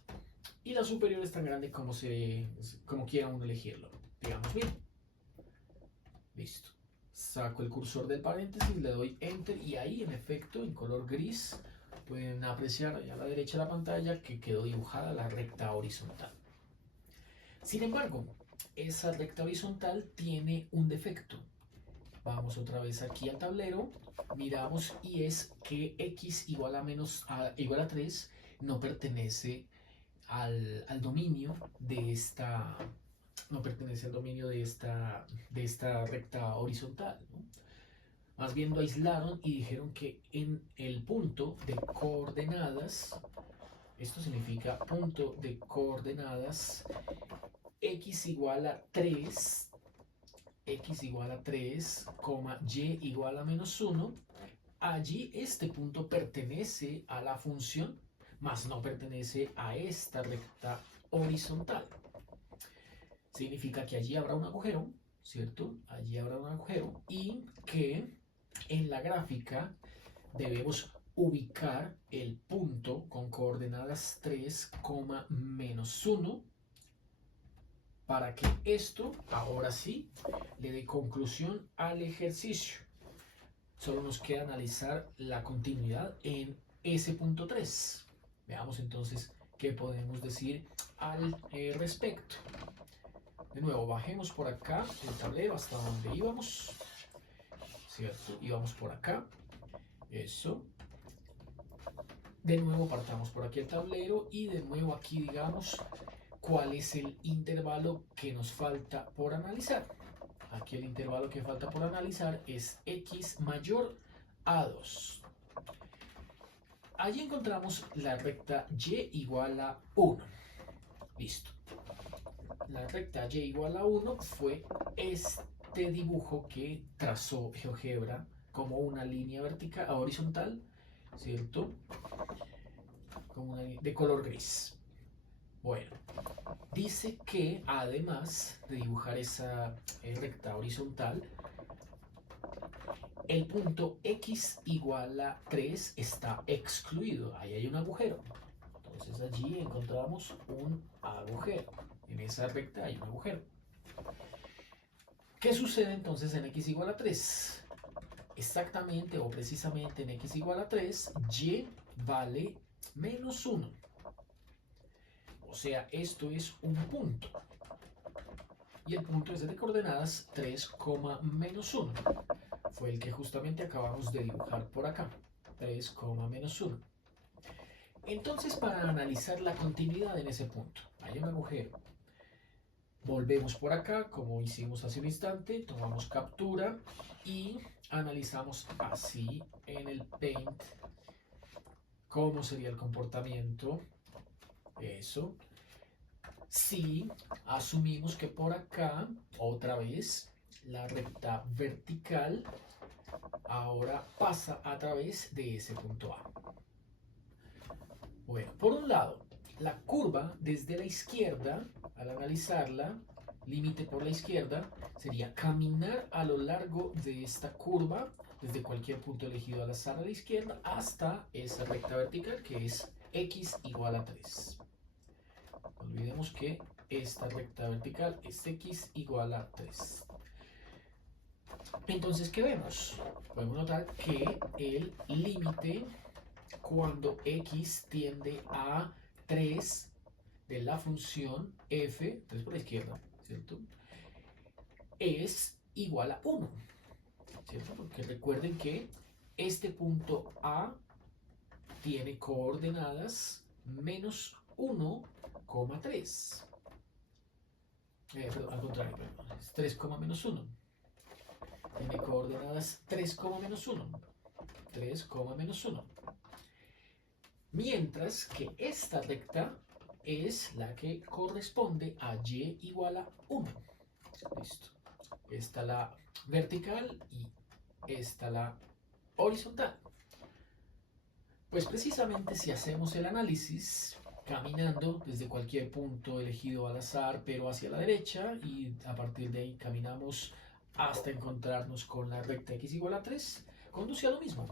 Y la superior es tan grande como quiera uno elegirlo. Digamos bien. Listo. Saco el cursor del paréntesis, le doy enter y ahí en efecto en color gris pueden apreciar a la derecha de la pantalla que quedó dibujada la recta horizontal. Sin embargo, esa recta horizontal tiene un defecto. Vamos otra vez aquí al tablero, miramos y es que x igual a 3 no pertenece al dominio de esta recta horizontal, ¿no? Más bien lo aislaron y dijeron que en el punto de coordenadas, esto significa punto de coordenadas x igual a 3, x igual a 3, y igual a -1, allí este punto pertenece a la función, mas no pertenece a esta recta horizontal. Significa que allí habrá un agujero, ¿cierto? Allí habrá un agujero y que en la gráfica debemos ubicar el punto con coordenadas 3, -1 para que esto, ahora sí, le dé conclusión al ejercicio. Solo nos queda analizar la continuidad en ese punto 3. Veamos entonces qué podemos decir al respecto. De nuevo, bajemos por acá el tablero hasta donde íbamos, ¿cierto? Íbamos por acá, eso. De nuevo partamos por aquí el tablero y de nuevo aquí digamos cuál es el intervalo que nos falta por analizar. Aquí el intervalo que falta por analizar es x mayor a 2. Allí encontramos la recta y igual a 1. Listo. La recta y igual a 1 fue este dibujo que trazó GeoGebra como una línea vertical, horizontal, ¿cierto? Como una de color gris. Bueno, dice que además de dibujar esa recta horizontal, el punto x igual a 3 está excluido. Ahí hay un agujero. Entonces allí encontramos un agujero. En esa recta hay un agujero. ¿Qué sucede entonces en x igual a 3? Exactamente o precisamente en x igual a 3, y vale -1. O sea, esto es un punto. Y el punto es de coordenadas 3, -1. Fue el que justamente acabamos de dibujar por acá. 3, -1. Entonces, para analizar la continuidad en ese punto, hay un agujero. Volvemos por acá, como hicimos hace un instante, tomamos captura y analizamos así en el Paint cómo sería el comportamiento. Eso. Si asumimos que por acá, otra vez, la recta vertical ahora pasa a través de ese punto A. Bueno, por un lado, la curva desde la izquierda, al analizarla, límite por la izquierda, sería caminar a lo largo de esta curva, desde cualquier punto elegido al azar a la izquierda, hasta esa recta vertical que es x igual a 3. No olvidemos que esta recta vertical es x igual a 3. Entonces, ¿qué vemos? Podemos notar que el límite cuando x tiende a 3 de la función f, 3 por la izquierda, ¿cierto? Es igual a 1, ¿cierto? Porque recuerden que este punto A tiene coordenadas -1,3. Perdón, al contrario, es 3, -1. Tiene coordenadas 3, -1. 3, -1. Mientras que esta recta es la que corresponde a y igual a 1. Listo. Esta la vertical y esta la horizontal. Pues precisamente si hacemos el análisis caminando desde cualquier punto elegido al azar, pero hacia la derecha, y a partir de ahí caminamos hasta encontrarnos con la recta x igual a 3, conduce a lo mismo.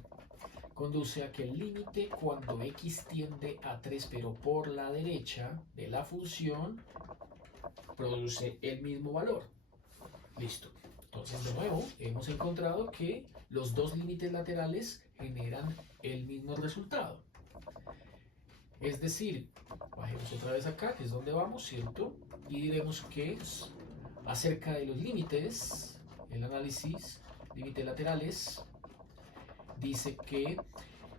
Conduce a que el límite cuando x tiende a 3 pero por la derecha de la función produce el mismo valor. Listo. Entonces de nuevo hemos encontrado que los dos límites laterales generan el mismo resultado. Es decir, bajemos otra vez acá, que es donde vamos, ¿cierto? Y diremos que acerca de los límites, el análisis, límites laterales, dice que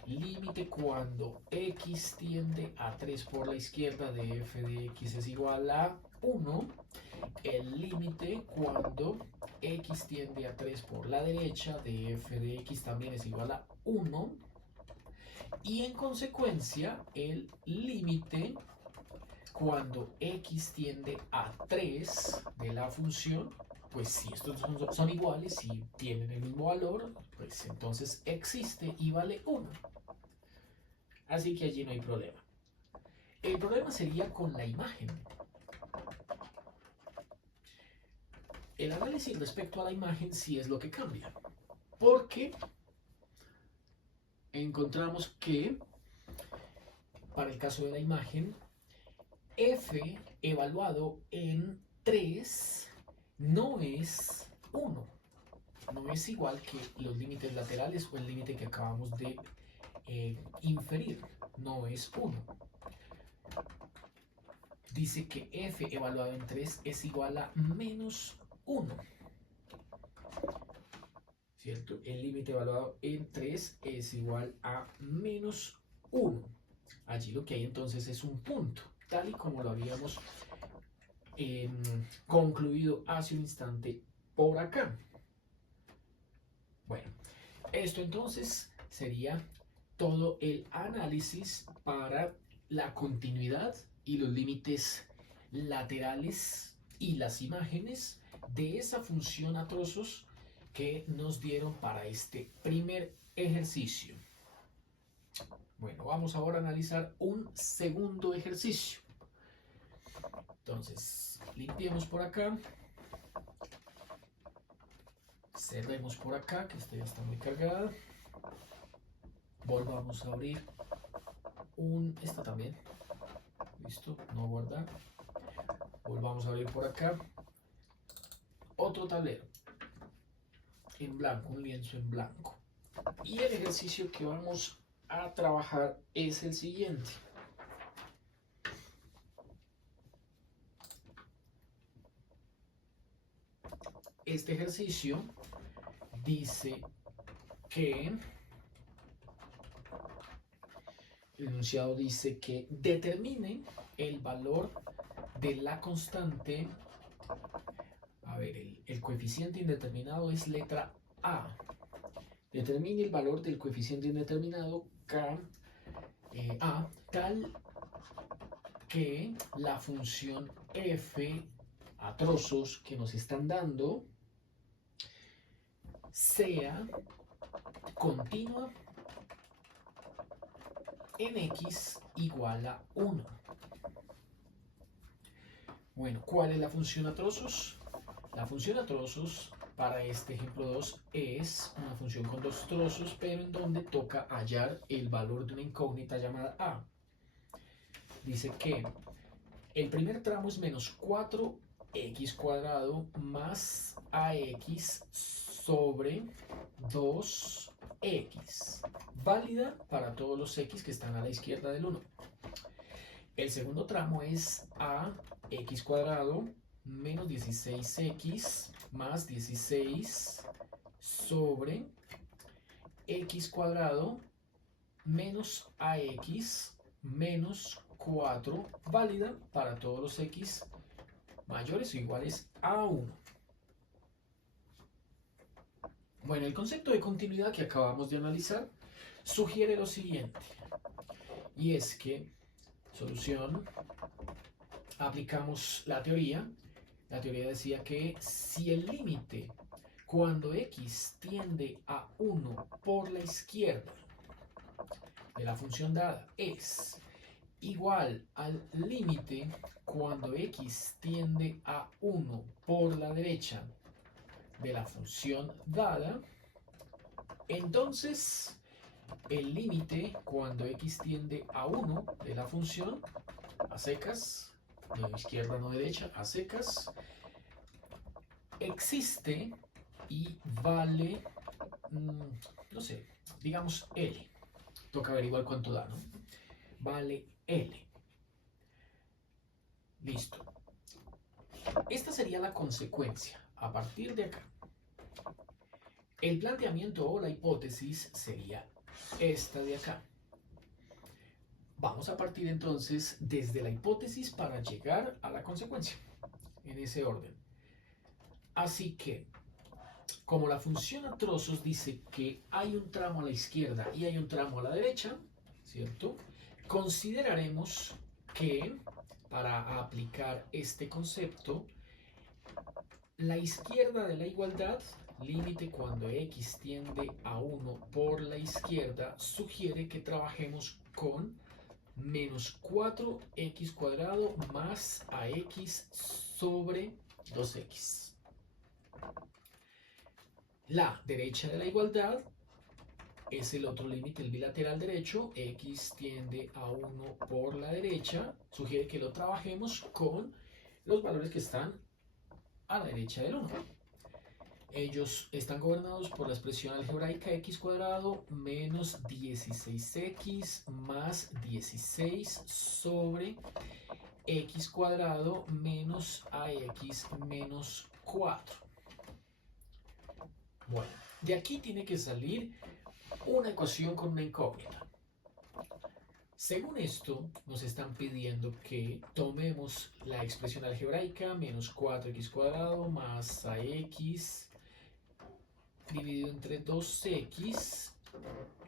límite cuando x tiende a 3 por la izquierda de f de x es igual a 1, el límite cuando x tiende a 3 por la derecha de f de x también es igual a 1, y en consecuencia el límite cuando x tiende a 3 de la función, pues si estos son iguales y tienen el mismo valor, pues entonces existe y vale 1. Así que allí no hay problema. El problema sería con la imagen. El análisis respecto a la imagen sí es lo que cambia, porque encontramos que para el caso de la imagen, f evaluado en 3 no es 1, no es igual que los límites laterales o el límite que acabamos de inferir, no es 1. Dice que f evaluado en 3 es igual a menos 1. ¿Cierto? El límite evaluado en 3 es igual a menos 1. Allí lo que hay entonces es un punto, tal y como lo habíamos concluido hace un instante por acá. Bueno, esto entonces sería todo el análisis para la continuidad y los límites laterales y las imágenes de esa función a trozos que nos dieron para este primer ejercicio. Bueno, vamos ahora a analizar un segundo ejercicio. Entonces, limpiemos por acá. Cerremos por acá, que esta ya está muy cargada. Volvamos a abrir esta también. Listo, no guardar. Volvamos a abrir por acá. Otro tablero. En blanco, un lienzo en blanco. Y el ejercicio que vamos a trabajar es el siguiente. Este ejercicio dice que el enunciado dice que determine el valor de la constante. A ver, el coeficiente indeterminado es letra A. Determine el valor del coeficiente indeterminado A tal que la función f a trozos que nos están dando sea continua en x igual a 1. Bueno, ¿cuál es la función a trozos? La función a trozos para este ejemplo 2 es una función con dos trozos, pero en donde toca hallar el valor de una incógnita llamada a. Dice que el primer tramo es menos 4x cuadrado más ax sobre 2x, válida para todos los x que están a la izquierda del 1. El segundo tramo es ax cuadrado menos 16x más 16 sobre x cuadrado menos ax menos 4, válida para todos los x mayores o iguales a 1. Bueno, el concepto de continuidad que acabamos de analizar sugiere lo siguiente, y es que, solución, aplicamos la teoría. La teoría decía que si el límite cuando x tiende a 1 por la izquierda de la función dada es igual al límite cuando x tiende a 1 por la derecha de la función dada, entonces el límite cuando x tiende a 1 de la función a secas, no izquierda, no derecha, a secas, existe y vale, no sé, digamos L. Toca averiguar cuánto da, ¿no? Vale L. Listo. Esta sería la consecuencia. A partir de acá, el planteamiento o la hipótesis sería esta de acá. Vamos a partir entonces desde la hipótesis para llegar a la consecuencia. en ese orden. Así que, como la función a trozos dice que hay un tramo a la izquierda y hay un tramo a la derecha, ¿cierto? Consideraremos que para aplicar este concepto, la izquierda de la igualdad, límite cuando x tiende a 1 por la izquierda, sugiere que trabajemos con menos 4x cuadrado más ax sobre 2x. La derecha de la igualdad es el otro límite, el bilateral derecho, x tiende a 1 por la derecha, sugiere que lo trabajemos con los valores que están a la derecha del 1. Ellos están gobernados por la expresión algebraica x cuadrado menos 16x más 16 sobre x cuadrado menos ax menos 4. Bueno, de aquí tiene que salir una ecuación con una incógnita. Según esto, nos están pidiendo que tomemos la expresión algebraica menos 4x cuadrado más ax dividido entre 2x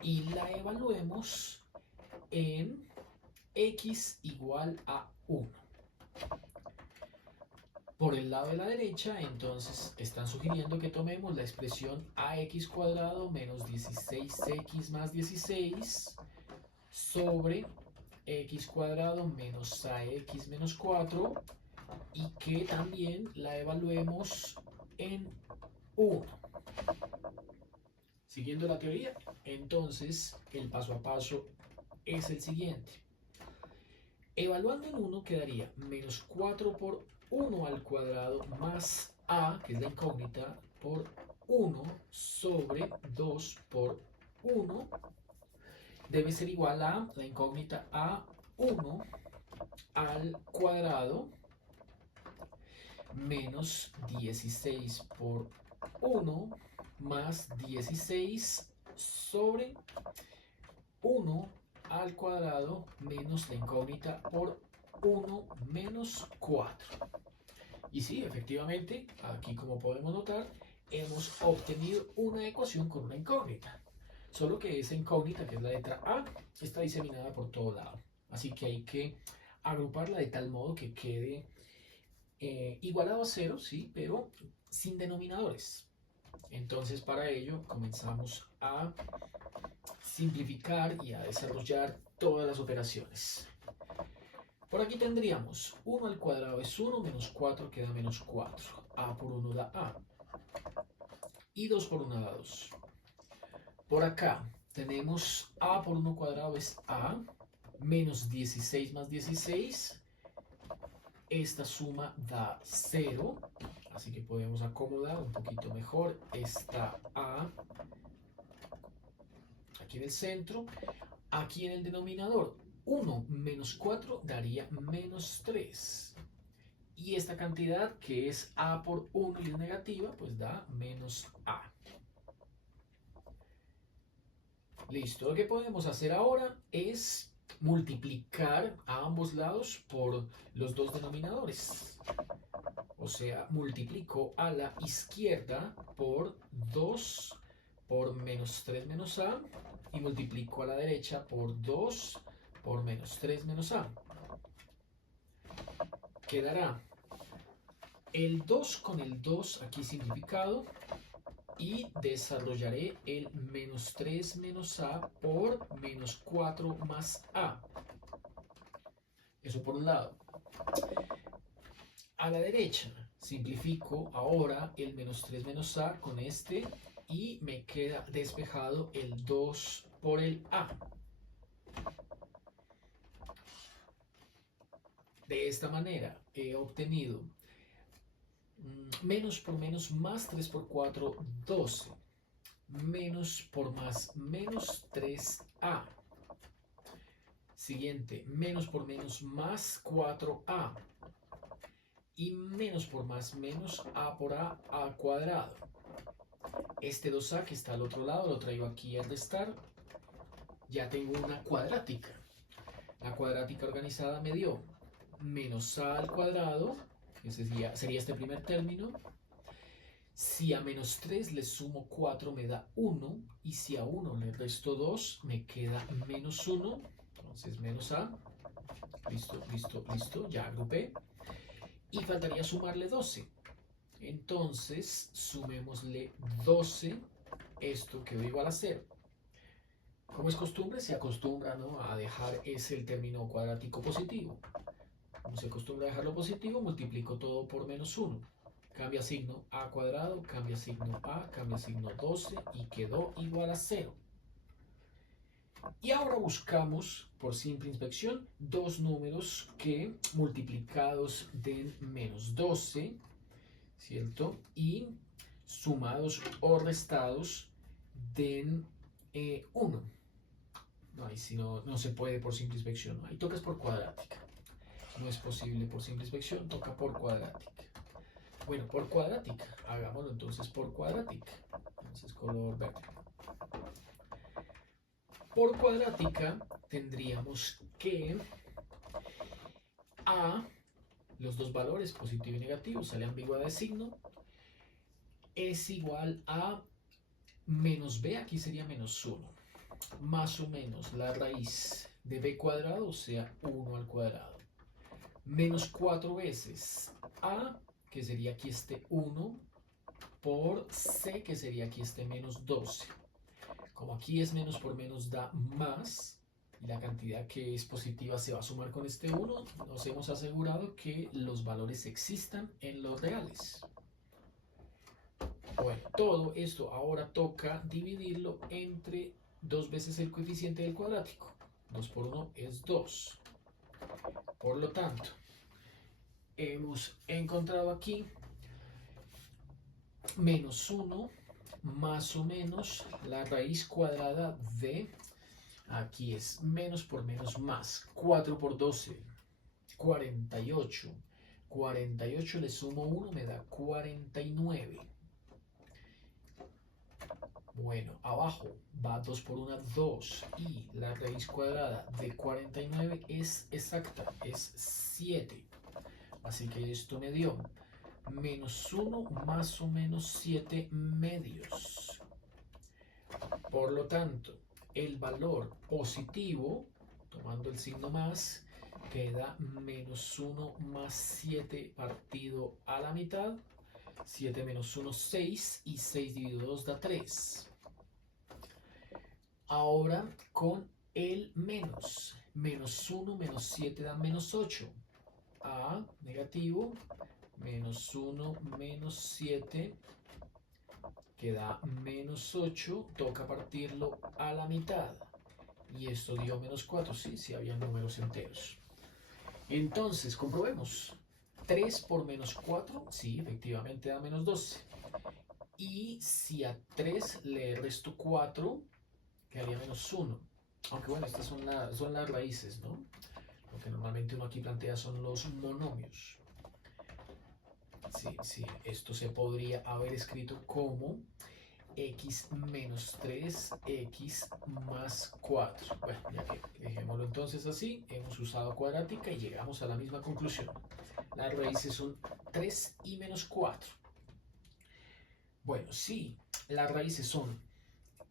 y la evaluemos en x igual a 1. Por el lado de la derecha, entonces, están sugiriendo que tomemos la expresión ax cuadrado menos 16x más 16 sobre x cuadrado menos ax menos 4 y que también la evaluemos en 1. Siguiendo la teoría, entonces el paso a paso es el siguiente. Evaluando en 1 quedaría menos 4 por 1 al cuadrado más a, que es la incógnita, por 1 sobre 2 por 1 debe ser igual a la incógnita a 1 al cuadrado menos 16 por 1 más 16 sobre 1 al cuadrado menos la incógnita por 1 menos 4. Y sí, efectivamente, aquí como podemos notar, hemos obtenido una ecuación con una incógnita. Solo que esa incógnita, que es la letra A, está diseminada por todo lado. Así que hay que agruparla de tal modo que quede igualado a 0, sí, pero sin denominadores. Entonces, para ello, comenzamos a simplificar y a desarrollar todas las operaciones. Por aquí tendríamos 1 al cuadrado es 1, menos 4 queda menos 4. A por 1 da A. Y 2 por 1 da 2. Por acá tenemos A por 1 cuadrado es A, menos 16 más 16. Esta suma da 0, así que podemos acomodar un poquito mejor esta A aquí en el centro. Aquí en el denominador, 1 menos 4 daría menos 3. Y esta cantidad, que es A por 1 y es negativa, pues da menos A. Listo, lo que podemos hacer ahora es multiplicar a ambos lados por los dos denominadores. O sea, multiplico a la izquierda por 2 por menos 3 menos A y multiplico a la derecha por 2 por menos 3 menos A. Quedará el 2 con el 2 aquí simplificado y desarrollaré el menos 3 menos A por menos 4 más A. Eso por un lado. A la derecha simplifico ahora el menos 3 menos A con este y me queda despejado el 2 por el A. De esta manera he obtenido menos por menos más 3 por 4, 12. Menos por más menos 3A. Siguiente, menos por menos más 4A. Y menos por más menos A por A cuadrado. Este 2A que está al otro lado lo traigo aquí al restar. Ya tengo una cuadrática. La cuadrática organizada me dio menos A al cuadrado ese sería este primer término. Si a menos 3 le sumo 4 me da 1, y si a 1 le resto 2 me queda menos 1, entonces menos a, listo, listo, listo, ya agrupé, y faltaría sumarle 12, entonces sumémosle 12, esto quedó igual a 0. Como es costumbre, se acostumbra, ¿no?, a dejar el término cuadrático positivo. Como se acostumbra a dejarlo positivo, multiplico todo por menos 1. Cambia signo a cuadrado, cambia signo a, cambia signo 12 y quedó igual a 0. Y ahora buscamos, por simple inspección, dos números que multiplicados den menos 12, ¿cierto? Y sumados o restados den 1. No, ahí si no se puede por simple inspección, ¿no? Ahí tocas por cuadrática. No es posible por simple inspección, toca por cuadrática. Bueno, por cuadrática, hagámoslo entonces por cuadrática. Entonces color verde. Por cuadrática tendríamos que A, los dos valores, positivo y negativo, sale ambigüedad de signo, es igual a menos B, aquí sería menos 1, más o menos la raíz de B cuadrado, o sea, 1 al cuadrado, menos 4 veces A, que sería aquí este 1, por C, que sería aquí este menos 12. Como aquí es menos por menos da más, y la cantidad que es positiva se va a sumar con este 1, nos hemos asegurado que los valores existan en los reales. Bueno, todo esto ahora toca dividirlo entre 2 veces el coeficiente del cuadrático. 2 por 1 es 2. Por lo tanto, hemos encontrado aquí menos 1 más o menos la raíz cuadrada de, aquí es menos por menos más, 4 por 12, 48. 48 le sumo 1, me da 49. Bueno, abajo va 2 por 1, 2. Y la raíz cuadrada de 49 es exacta, es 7. Así que esto me dio menos 1 más o menos 7 medios. Por lo tanto, el valor positivo, tomando el signo más, queda menos 1 más 7 partido a la mitad. 7 menos 1, 6, y 6 dividido 2 da 3. Ahora con el menos. Menos 1 menos 7 da menos 8. A negativo, menos 1 menos 7, que da menos 8, toca partirlo a la mitad. Y esto dio menos 4, sí, había números enteros. Entonces, comprobemos. 3 por menos 4, sí, efectivamente da menos 12. Y si a 3 le resto 4, quedaría menos 1. Aunque bueno, estas son las raíces, ¿no? Lo que normalmente uno aquí plantea son los monomios. Sí, esto se podría haber escrito como x menos 3, x más 4. Bueno, ya que dejémoslo entonces así, hemos usado cuadrática y llegamos a la misma conclusión. Las raíces son 3 y menos 4. Bueno, si las raíces son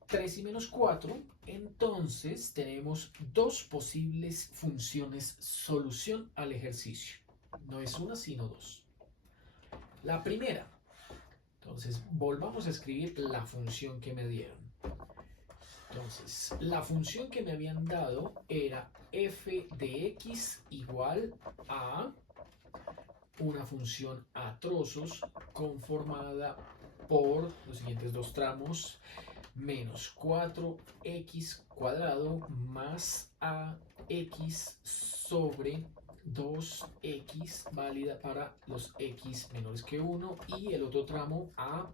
3 y menos 4, entonces tenemos dos posibles funciones solución al ejercicio. No es una, sino dos. La primera, entonces volvamos a escribir la función que me dieron. Entonces, la función que me habían dado era f de x igual a una función a trozos conformada por los siguientes dos tramos: menos 4x cuadrado más ax sobre 2x, válida para los x menores que 1, y el otro tramo a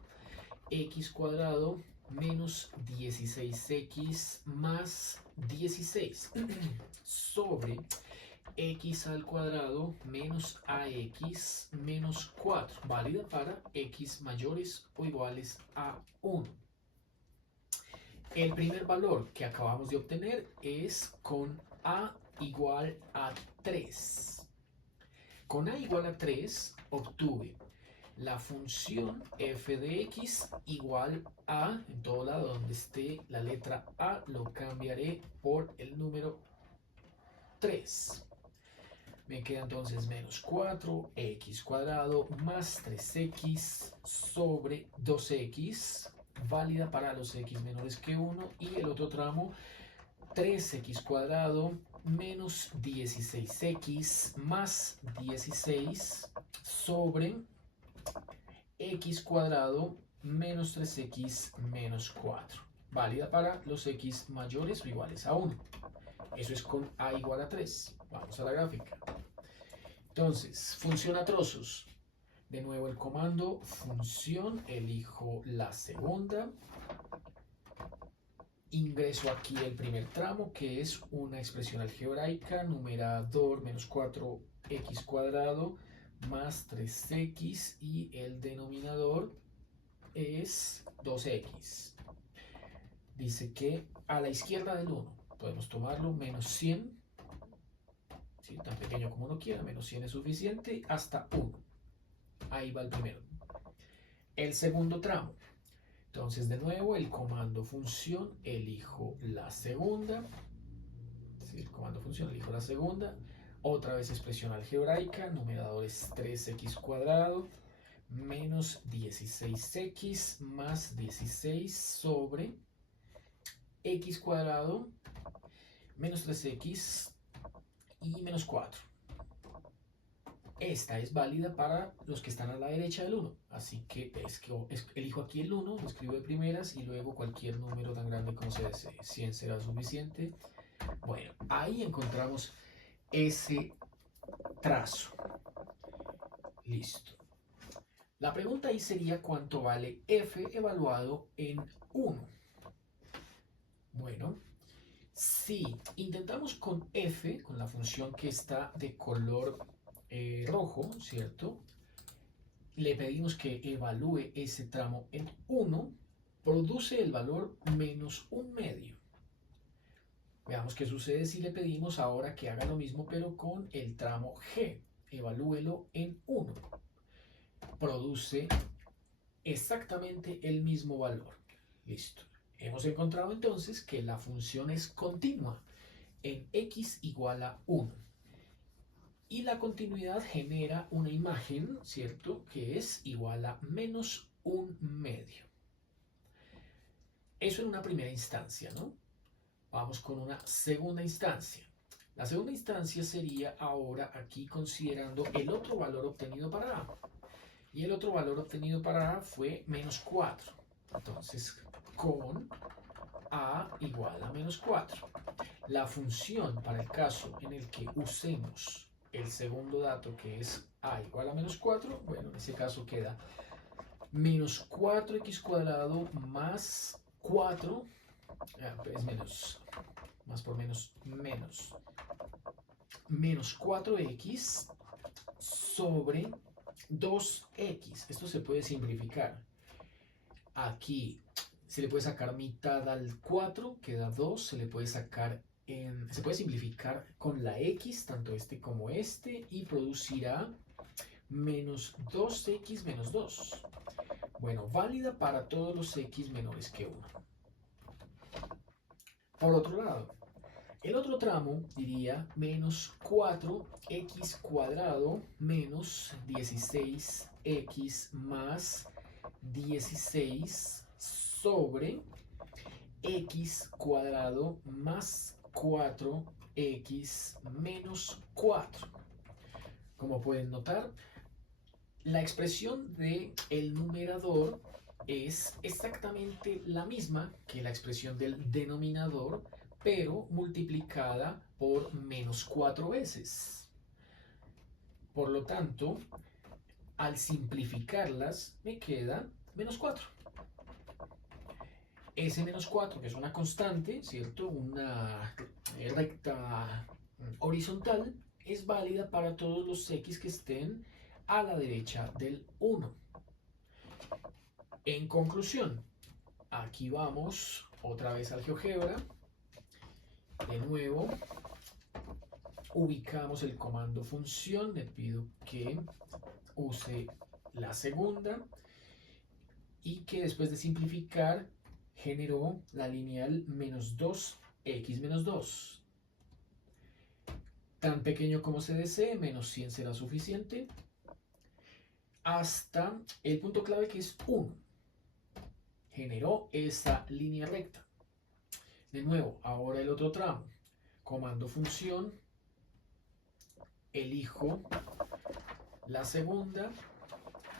x cuadrado menos 16x más 16 sobre x al cuadrado menos ax menos 4, válida para x mayores o iguales a 1. El primer valor que acabamos de obtener es con a igual a 3. Con a igual a 3 obtuve la función f de x igual a, en todo lado donde esté la letra a, lo cambiaré por el número 3. Me queda entonces menos 4x cuadrado más 3x sobre 2x, válida para los x menores que 1, y el otro tramo 3x cuadrado menos 16x más 16 sobre x cuadrado menos 3x menos 4, válida para los x mayores o iguales a 1. Eso es con a igual a 3. Vamos a la gráfica. Entonces, función a trozos. De nuevo el comando función, elijo la segunda. Ingreso aquí el primer tramo, que es una expresión algebraica, numerador menos 4x cuadrado más 3x, y el denominador es 2x. Dice que a la izquierda del 1 podemos tomarlo menos 100, ¿sí? Tan pequeño como uno quiera, menos 100 es suficiente, hasta 1. Ahí va el primero. El segundo tramo. Entonces, de nuevo, el comando función, elijo la segunda. ¿Sí? El comando función, elijo la segunda. Otra vez expresión algebraica, numerador es 3x cuadrado menos 16x más 16 sobre x cuadrado menos 3x y menos 4. Esta es válida para los que están a la derecha del 1, así que elijo aquí el 1, lo escribo de primeras y luego cualquier número tan grande como se desee. 100 será suficiente. Bueno, ahí encontramos ese trazo. Listo. La pregunta ahí sería cuánto vale f evaluado en 1. Bueno, si intentamos con f, con la función que está de color rojo, ¿cierto? Le pedimos que evalúe ese tramo en 1, produce el valor menos 1/2. Veamos qué sucede si le pedimos ahora que haga lo mismo, pero con el tramo g. Evalúelo en 1. Produce exactamente el mismo valor. Listo. Hemos encontrado entonces que la función es continua en x igual a 1. Y la continuidad genera una imagen, ¿cierto?, que es igual a menos 1/2. Eso en una primera instancia, ¿no? Vamos con una segunda instancia. La segunda instancia sería ahora aquí considerando el otro valor obtenido para a. Y el otro valor obtenido para a fue menos 4. Entonces, con a igual a menos 4. La función para el caso en el que usemos el segundo dato, que es a igual a menos 4, bueno, en ese caso queda menos 4x cuadrado más 4, es menos, más por menos, menos 4x sobre 2x. Esto se puede simplificar. Aquí se le puede sacar mitad al 4, queda 2, se le puede sacar se puede simplificar con la x, tanto este como este, y producirá menos 2x menos 2. Bueno, válida para todos los x menores que 1. Por otro lado, el otro tramo diría menos 4x cuadrado menos 16x más 16 sobre x cuadrado más 4x menos 4. Como pueden notar, la expresión del numerador es exactamente la misma que la expresión del denominador, pero multiplicada por menos 4 veces. Por lo tanto, al simplificarlas, me queda menos 4. Ese menos 4, que es una constante, ¿cierto? Una recta horizontal, es válida para todos los x que estén a la derecha del 1. En conclusión, aquí vamos otra vez al GeoGebra. De nuevo, ubicamos el comando función, le pido que use la segunda y que después de simplificar generó la lineal menos 2x menos 2. Tan pequeño como se desee, menos 100 será suficiente, hasta el punto clave que es 1. Generó esa línea recta. De nuevo, ahora el otro tramo. Comando función, elijo la segunda,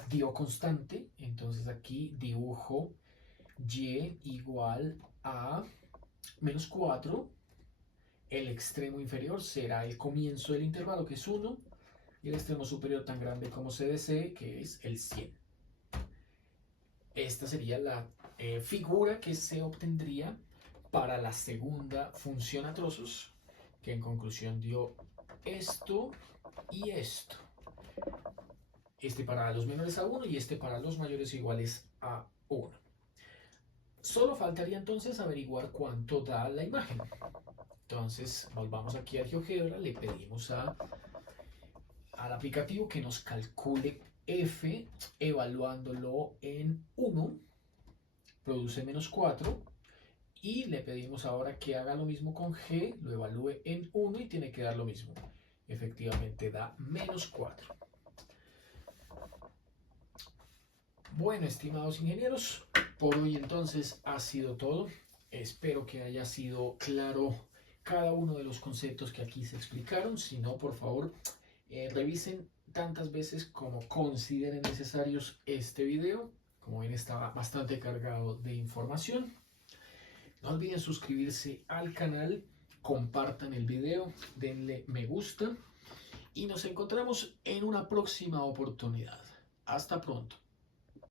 dio constante, entonces aquí dibujo y igual a menos 4. El extremo inferior será el comienzo del intervalo, que es 1, y el extremo superior tan grande como se desee, que es el 100. Esta sería la figura que se obtendría para la segunda función a trozos, que en conclusión dio esto y esto. Este para los menores a 1 y este para los mayores iguales a 1. Solo faltaría entonces averiguar cuánto da la imagen. Entonces volvamos aquí a GeoGebra, le pedimos al aplicativo que nos calcule f, evaluándolo en 1, produce menos 4, y le pedimos ahora que haga lo mismo con g, lo evalúe en 1 y tiene que dar lo mismo. Efectivamente da menos 4. Bueno, estimados ingenieros, por hoy entonces ha sido todo. Espero que haya sido claro cada uno de los conceptos que aquí se explicaron. Si no, por favor, revisen tantas veces como consideren necesarios este video. Como ven, está bastante cargado de información. No olviden suscribirse al canal, compartan el video, denle me gusta y nos encontramos en una próxima oportunidad. Hasta pronto.